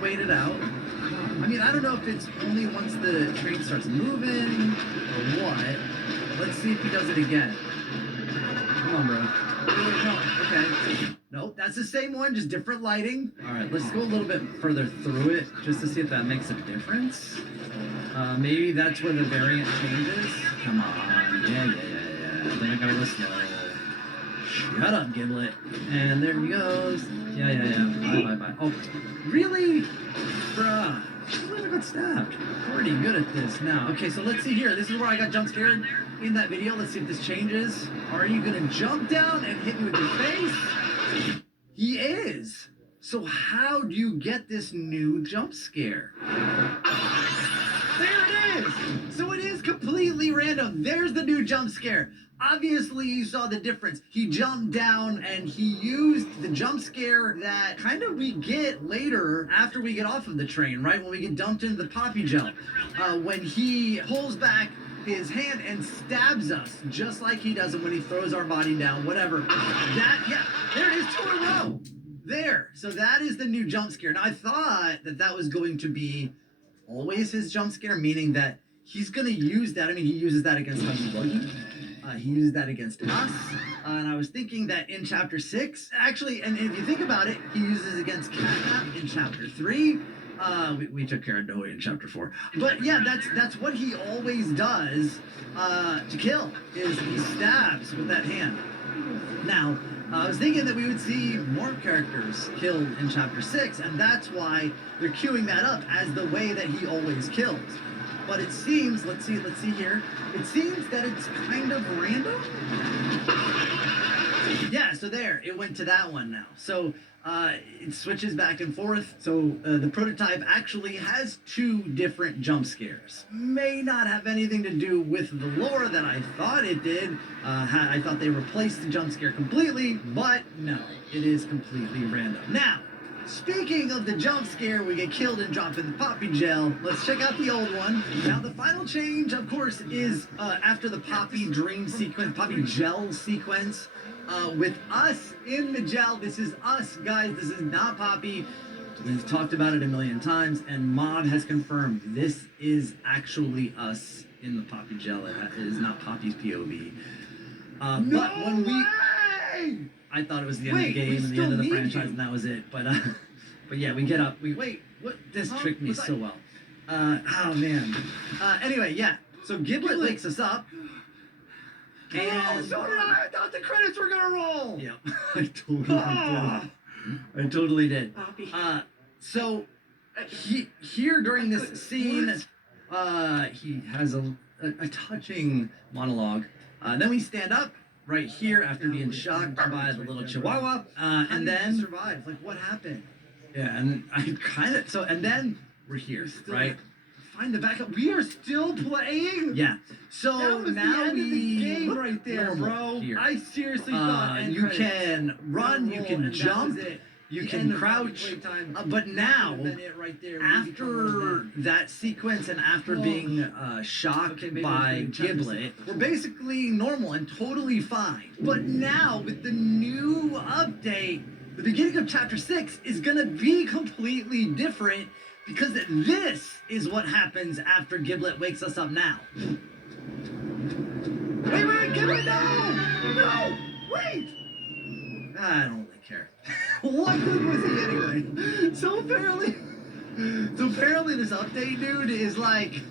wait it out. I mean, I don't know if it's only once the train starts moving or what. Let's see if he does it again. Come on, bro. No, okay. Nope, that's the same one, just different lighting. All right, let's go a little bit further through it just to see if that makes a difference. Maybe that's where the variant changes. Come on, yeah. Then I gotta go slow. Shut up, Giblet. And there he goes. Yeah. Bye. Oh, really? Bruh. I got stabbed. Pretty good at this now. Okay, so let's see here. This is where I got jump scared in that video. Let's see if this changes. Are you gonna jump down and hit me with your face? He is. So how do you get this new jump scare? There it is! So it is completely random. There's the new jump scare. Obviously, you saw the difference. He jumped down and he used the jump scare that kind of we get later after we get off of the train, right? When we get dumped into the poppy gel. When he pulls back his hand and stabs us, just like he does it when he throws our body down, whatever. Yeah, there it is, 2 in a row. There. So that is the new jump scare. Now, I thought that was going to be always his jump scare, meaning that he's going to use that. I mean, he uses that against Huggy Wuggy. He uses that against us. And I was thinking that in Chapter 6, actually, and if you think about it, he uses against Catnap in Chapter 3. We took care of Noe in Chapter 4. But yeah, that's what he always does to kill, is he stabs with that hand. Now, I was thinking that we would see more characters killed in Chapter 6, and that's why they're queuing that up as the way that he always kills. But it seems, let's see here, it seems that it's kind of random. Yeah, so there, it went to that one now. So it switches back and forth. So the prototype actually has 2 different jump scares. May not have anything to do with the lore that I thought it did. I thought they replaced the jump scare completely, but no, it is completely random. Now, speaking of the jump scare, we get killed and drop in the poppy gel. Let's check out the old one. Now, the final change, of course, is after the poppy dream sequence, poppy gel sequence. With us in the gel. This is us, guys. This is not Poppy. We've talked about it a million times, and Mob has confirmed this is actually us in the Poppy gel. It is not Poppy's POV. But when I thought it was the end of the game and the end of the franchise, and that was it. But yeah, we get up. This tricked me so well. Oh man. Anyway, yeah. So Giblet wakes us up. And so did I thought the credits were gonna roll. Yep, I totally did. So here during this scene, he has a touching monologue. Then we stand up right here after being shocked by the little chihuahua, and then survive. Like, what happened? Yeah, and I kind of and then we're here, right? Find the backup. We are still playing? Yeah. So that was now the end of the game right there, bro. Here. I seriously thought you can run, you can jump, you can crouch. But now, after that sequence and after being shocked by Giblet, we're basically normal and totally fine. But now, with the new update, the beginning of Chapter 6 is going to be completely different. Because this is what happens after Giblet wakes us up now. Wait, Giblet, no! No! Wait! I don't really care. What good was he anyway? So apparently this update, dude, is like,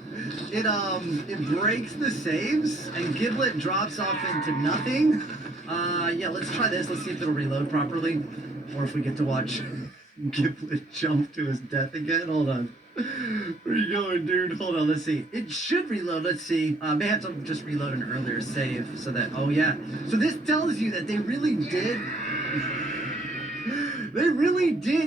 it breaks the saves, and Giblet drops off into nothing. Yeah, let's try this. Let's see if it'll reload properly. Or if we get to watch Giblet jump to his death again. Hold on. Where you going, dude? Hold on, let's see. It should reload, let's see. May have to just reload an earlier save so that, oh yeah. So this tells you that they really did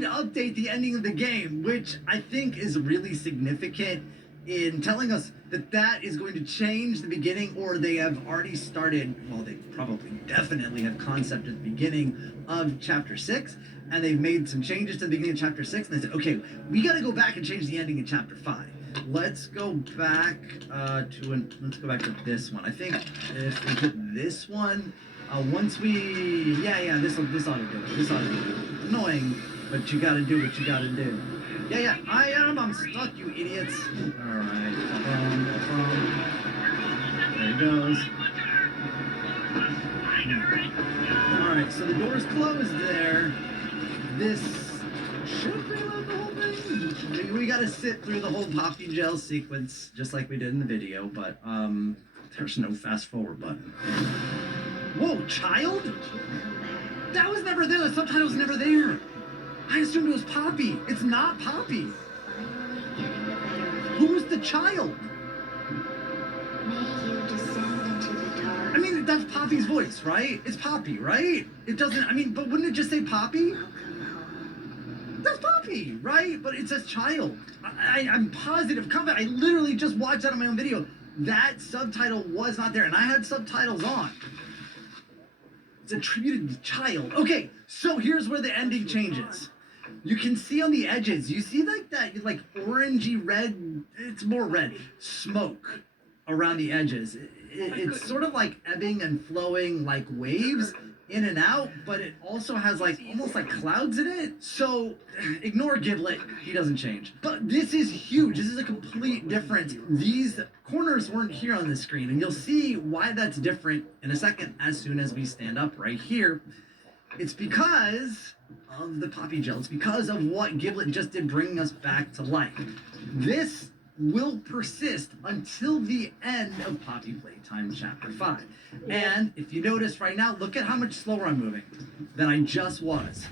update the ending of the game, which I think is really significant in telling us that that is going to change the beginning, or they have already started, well, they probably definitely have concept at the beginning of Chapter 6, and they've made some changes to the beginning of Chapter 6, and they said, okay, we got to go back and change the ending in Chapter 5. Let's go back let's go back to this one. I think if we hit this one, once we, yeah, this ought to do it. This ought to do it. Annoying, but you got to do what you got to do. Yeah, I am. I'm stuck, you idiots. All right. There it goes. All right, so the door's closed there. This should reload the whole thing. We got to sit through the whole Poppy Gel sequence, just like we did in the video, but there's no fast forward button. Whoa, child? That was never there. The subtitle was never there. I assumed it was Poppy. It's not Poppy. Finally getting Who's the child? May you descend into the dark. I mean, that's Poppy's voice, right? It's Poppy, right? It doesn't, I mean, but wouldn't it just say Poppy? That's Poppy, right? But it says child. I'm positive. I literally just watched that on my own video. That subtitle was not there, and I had subtitles on. It's attributed to child. Okay, so here's where the ending changes. You can see on the edges, you see like that, like orangey red, it's more red, smoke around the edges. It's sort of like ebbing and flowing like waves in and out, but it also has like almost like clouds in it. So ignore Giblet, he doesn't change. But this is huge. This is a complete difference. These corners weren't here on the screen, and you'll see why that's different in a second as soon as we stand up right here. It's because of the Poppy Gel. It's because of what Giblet just did, bringing us back to life. This will persist until the end of Poppy Playtime Chapter 5. And if you notice right now, look at how much slower I'm moving than I just was,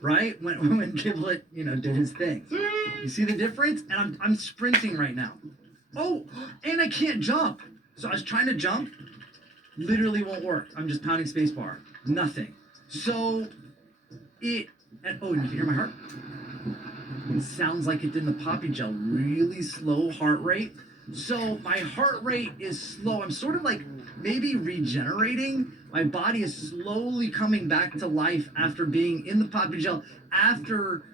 right? When Giblet, did his thing. You see the difference? And I'm sprinting right now. Oh, and I can't jump. So I was trying to jump, literally won't work. I'm just pounding spacebar, nothing. So you can hear my heart? It sounds like it did in the Poppy Gel, really slow heart rate. So my heart rate is slow. I'm sort of like maybe regenerating. My body is slowly coming back to life after being in the Poppy Gel, after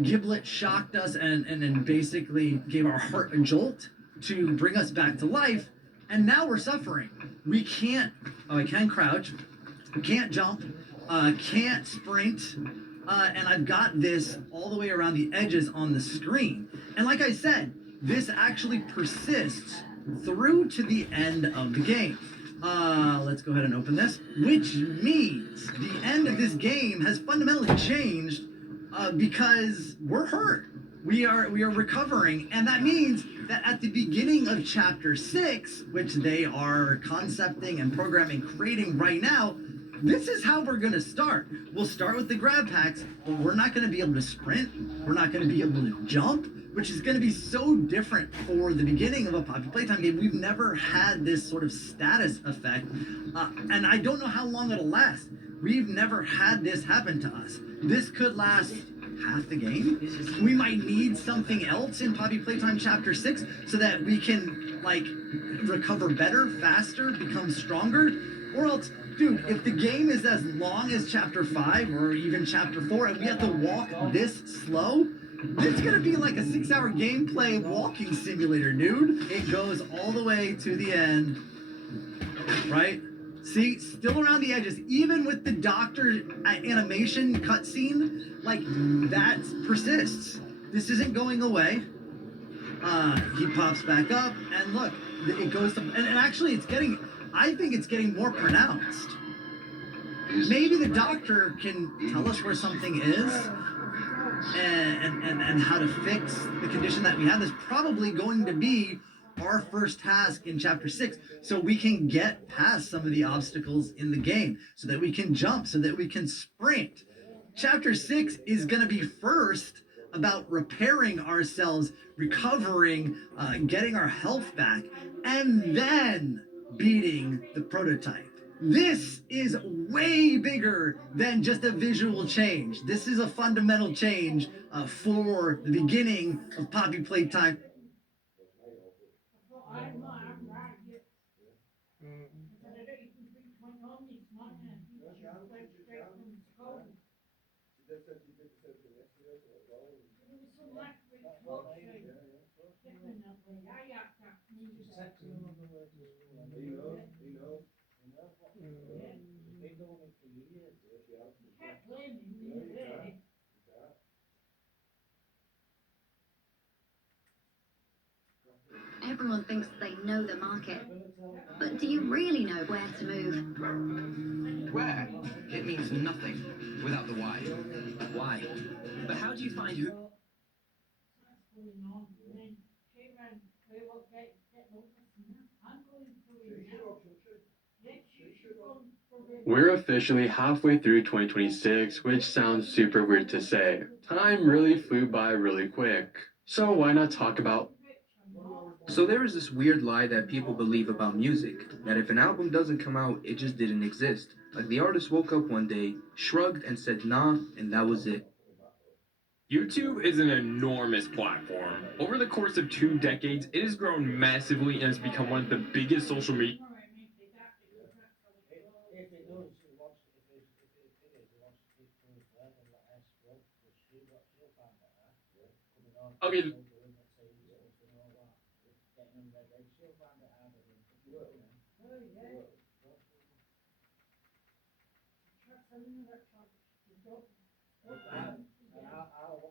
Giblet shocked us and basically gave our heart a jolt to bring us back to life. And now we're suffering. We can't, I can crouch, can't jump, can't sprint. And I've got this all the way around the edges on the screen. And like I said, this actually persists through to the end of the game. Let's go ahead and open this, which means the end of this game has fundamentally changed because we're hurt. We are recovering, and that means that at the beginning of Chapter 6, which they are concepting and programming, creating right now, this is how we're going to start. We'll start with the grab packs, but we're not going to be able to sprint. We're not going to be able to jump, which is going to be so different for the beginning of a Poppy Playtime game. We've never had this sort of status effect, and I don't know how long it'll last. We've never had this happen to us. This could last half the game. We might need something else in Poppy Playtime Chapter 6 so that we can, recover better, faster, become stronger, or else... Dude, if the game is as long as Chapter 5 or even Chapter 4 and we have to walk this slow, this is going to be like a 6-hour gameplay walking simulator, dude. It goes all the way to the end, right? See, still around the edges, even with the doctor animation cutscene, that persists. This isn't going away. He pops back up, and look, it goes to, and actually I think it's getting more pronounced. Maybe the doctor can tell us where something is and how to fix the condition that we have. That's probably going to be our first task in Chapter 6, so we can get past some of the obstacles in the game, so that we can jump, so that we can sprint. Chapter 6 is going to be first about repairing ourselves, recovering, getting our health back, and then beating the prototype. This is way bigger than just a visual change. This is a fundamental change for the beginning of Poppy Playtime. Everyone thinks they know the market, but do you really know where to move? Where? It means nothing without the why. Why? But how do you find who? We're officially halfway through 2026, which sounds super weird to say. Time really flew by really quick. So why not talk about So there is this weird lie that people believe about music, that if an album doesn't come out, it just didn't exist. Like the artist woke up one day, shrugged and said nah, and that was it. YouTube is an enormous platform. Over the course of 2 decades, it has grown massively and has become one of the biggest social media. Okay.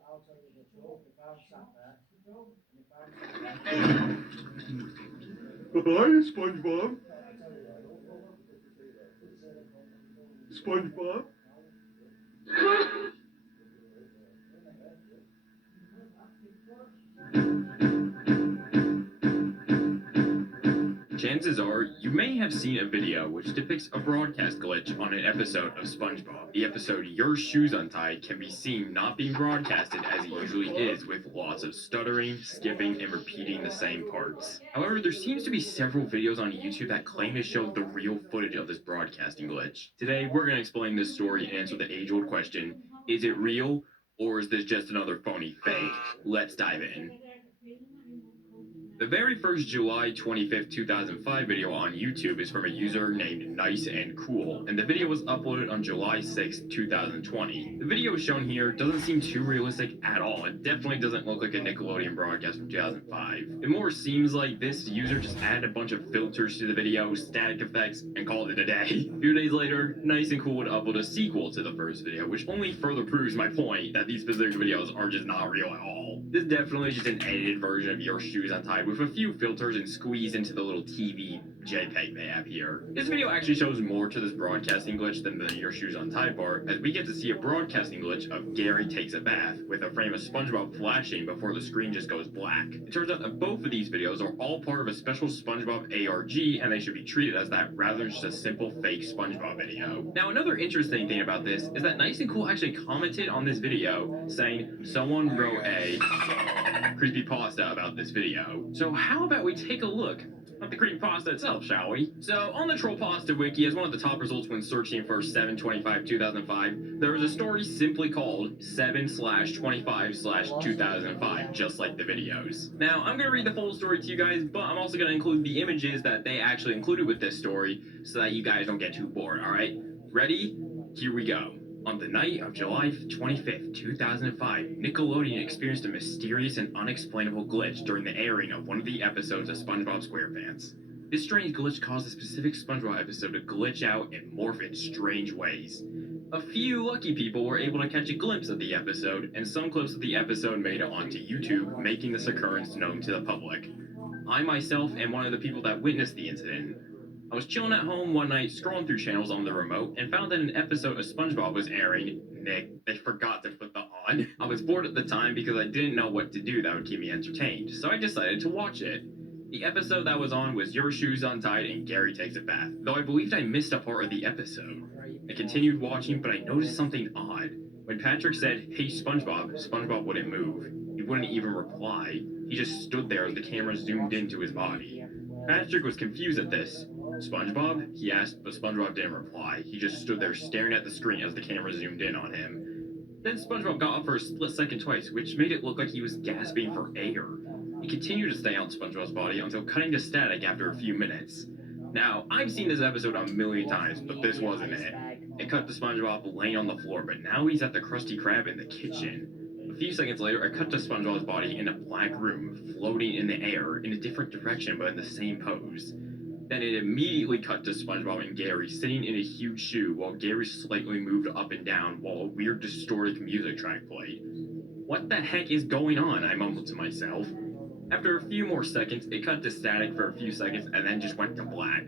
I'll tell you the truth. If I'm sat there, and if I'm Hi, SpongeBob. SpongeBob. Chances are, you may have seen a video which depicts a broadcast glitch on an episode of SpongeBob. The episode Your Shoes Untied can be seen not being broadcasted as it usually is, with lots of stuttering, skipping, and repeating the same parts. However, there seems to be several videos on YouTube that claim to show the real footage of this broadcasting glitch. Today, we're going to explain this story and answer the age-old question, is it real, or is this just another phony fake? Let's dive in. The very first July 25th, 2005 video on YouTube is from a user named Nice and Cool, and the video was uploaded on July 6th, 2020. The video shown here doesn't seem too realistic at all. It definitely doesn't look like a Nickelodeon broadcast from 2005. It more seems like this user just added a bunch of filters to the video, static effects, and called it a day. A few days later, Nice and Cool would upload a sequel to the first video, which only further proves my point that these specific videos are just not real at all. This definitely is just an edited version of Your Shoes Untied with a few filters and squeezed into the little TV JPEG they have here. This video actually shows more to this broadcasting glitch than the Your Shoes Untied part, as we get to see a broadcasting glitch of Gary takes a bath, with a frame of SpongeBob flashing before the screen just goes black. It turns out that both of these videos are all part of a special SpongeBob ARG, and they should be treated as that rather than just a simple fake SpongeBob video. Now, another interesting thing about this is that Nice and Cool actually commented on this video, saying someone wrote a creepypasta about this video. So how about we take a look at the creepypasta itself, shall we? So, on the Trollpasta wiki, as one of the top results when searching for 7/25/2005, there was a story simply called 7/25/2005, just like the videos. Now, I'm gonna read the full story to you guys, but I'm also gonna include the images that they actually included with this story, so that you guys don't get too bored, alright? Ready? Here we go. On the night of July 25th, 2005, Nickelodeon experienced a mysterious and unexplainable glitch during the airing of one of the episodes of SpongeBob SquarePants. This strange glitch caused a specific SpongeBob episode to glitch out and morph in strange ways. A few lucky people were able to catch a glimpse of the episode, and some clips of the episode made it onto YouTube, making this occurrence known to the public. I myself am one of the people that witnessed the incident. I was chilling at home one night, scrolling through channels on the remote, and found that an episode of SpongeBob was airing. Nick, they forgot to put the on. I was bored at the time because I didn't know what to do that would keep me entertained, so I decided to watch it. The episode that was on was Your Shoes Untied and Gary Takes a Bath, though I believed I missed a part of the episode. I continued watching, but I noticed something odd. When Patrick said, "Hey SpongeBob," SpongeBob wouldn't move. He wouldn't even reply. He just stood there as the camera zoomed into his body. Patrick was confused at this. "SpongeBob?" he asked, but SpongeBob didn't reply. He just stood there staring at the screen as the camera zoomed in on him. Then SpongeBob got up for a split second twice, which made it look like he was gasping for air. He continued to stay on SpongeBob's body until cutting to static after a few minutes. Now, I've seen this episode a million times, but this wasn't it. It cut to SpongeBob laying on the floor, but now he's at the Krusty Krab in the kitchen. A few seconds later, it cut to SpongeBob's body in a black room, floating in the air in a different direction but in the same pose. Then it immediately cut to SpongeBob and Gary sitting in a huge shoe while Gary slightly moved up and down while a weird distorted music track played. What the heck is going on? I mumbled to myself. After a few more seconds, it cut to static for a few seconds and then just went to black.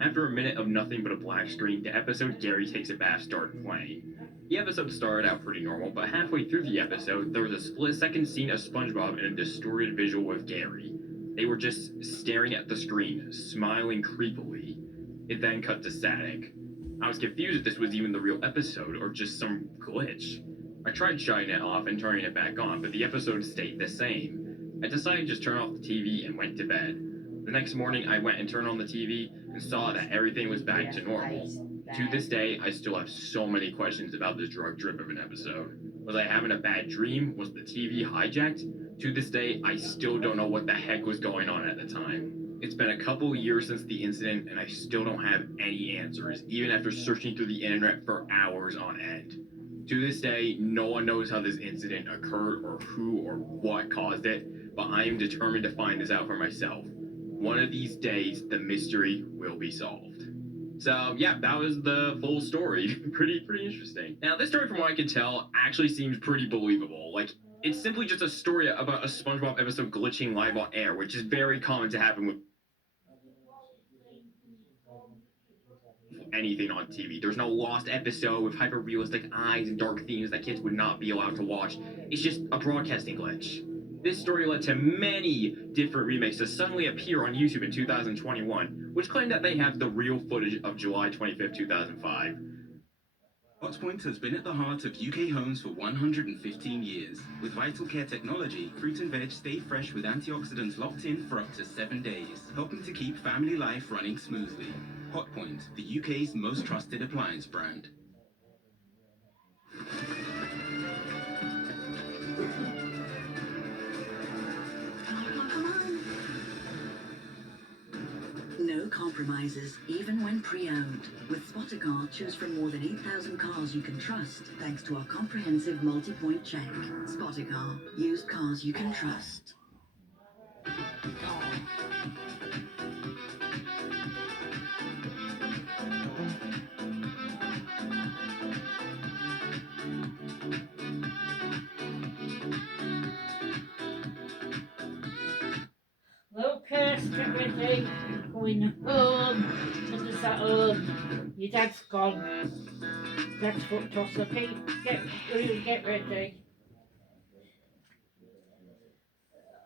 After a minute of nothing but a black screen, the episode Gary Takes a Bath started playing. The episode started out pretty normal, but halfway through the episode, there was a split-second scene of SpongeBob in a distorted visual with Gary. They were just staring at the screen, smiling creepily. It then cut to static. I was confused if this was even the real episode or just some glitch. I tried shutting it off and turning it back on, but the episode stayed the same. I decided to just turn off the TV and went to bed. The next morning, I went and turned on the TV and saw that everything was back to normal. To this day, I still have so many questions about this drug trip of an episode. Was I having a bad dream? Was the TV hijacked? To this day, I still don't know what the heck was going on at the time. It's been a couple years since the incident, and I still don't have any answers, even after searching through the internet for hours on end. To this day, no one knows how this incident occurred or who or what caused it, but I am determined to find this out for myself. One of these days, the mystery will be solved. So, yeah, that was the full story. pretty interesting. Now, this story, from what I can tell, actually seems pretty believable. Like, it's simply just a story about a SpongeBob episode glitching live on air, which is very common to happen with anything on TV. There's no lost episode with hyper-realistic eyes and dark themes that kids would not be allowed to watch. It's just a broadcasting glitch. This story led to many different remakes to suddenly appear on YouTube in 2021, which claim that they have the real footage of July 25th, 2005. Hotpoint has been at the heart of UK homes for 115 years. With Vital Care technology, fruit and veg stay fresh with antioxidants locked in for up to 7 days, helping to keep family life running smoothly. Hotpoint, the UK's most trusted appliance brand. No compromises, even when pre-owned. With Spoticar, choose from more than 8,000 cars you can trust, thanks to our comprehensive multi-point check. Spoticar, used cars you can trust. Lucas, get ready. Going home. Mother's at home. Your dad's gone. Dad's fucked off, so Pete, get ready.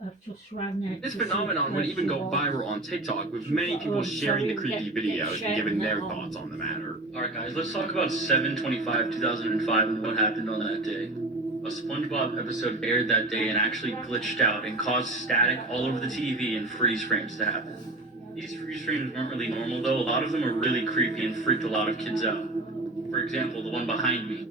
I've just ran there. This phenomenon would even go viral on TikTok, with many people sharing the creepy videos and giving their thoughts on the matter. Alright guys, let's talk about 7/25/2005 and what happened on that day. A SpongeBob episode aired that day and actually glitched out and caused static all over the TV and freeze frames to happen. These freeze frames weren't really normal though, a lot of them are really creepy and freaked a lot of kids out. For example, the one behind me.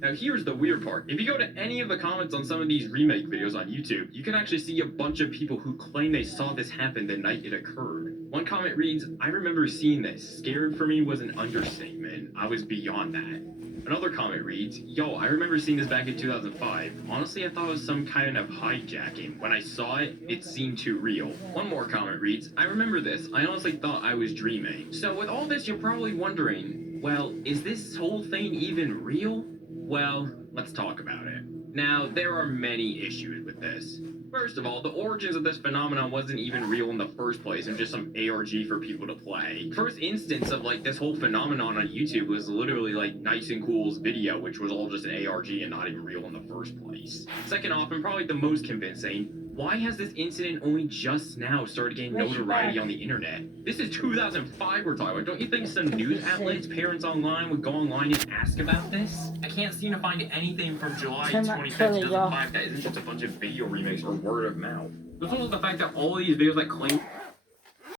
Now here's the weird part. If you go to any of the comments on some of these remake videos on YouTube, you can actually see a bunch of people who claim they saw this happen the night it occurred. One comment reads, "I remember seeing this. Scared for me was an understatement. I was beyond that." Another comment reads, "Yo, I remember seeing this back in 2005. Honestly, I thought it was some kind of hijacking. When I saw it, it seemed too real." One more comment reads, "I remember this. I honestly thought I was dreaming." So with all this, you're probably wondering, well, is this whole thing even real? Well, let's talk about it. Now, there are many issues with this. First of all, the origins of this phenomenon wasn't even real in the first place, and just some ARG for people to play. First instance of like this whole phenomenon on YouTube was literally like Nice and Cool's video, which was all just an ARG and not even real in the first place. Second off, and probably the most convincing, why has this incident only just now started getting notoriety on the internet? This is 2005 we're talking about. Don't you think some news outlets, parents online, would go online and ask about this? I can't seem to find anything from July 25th, 2005 that isn't just a bunch of video remakes or word of mouth. This was the fact that all these videos that claim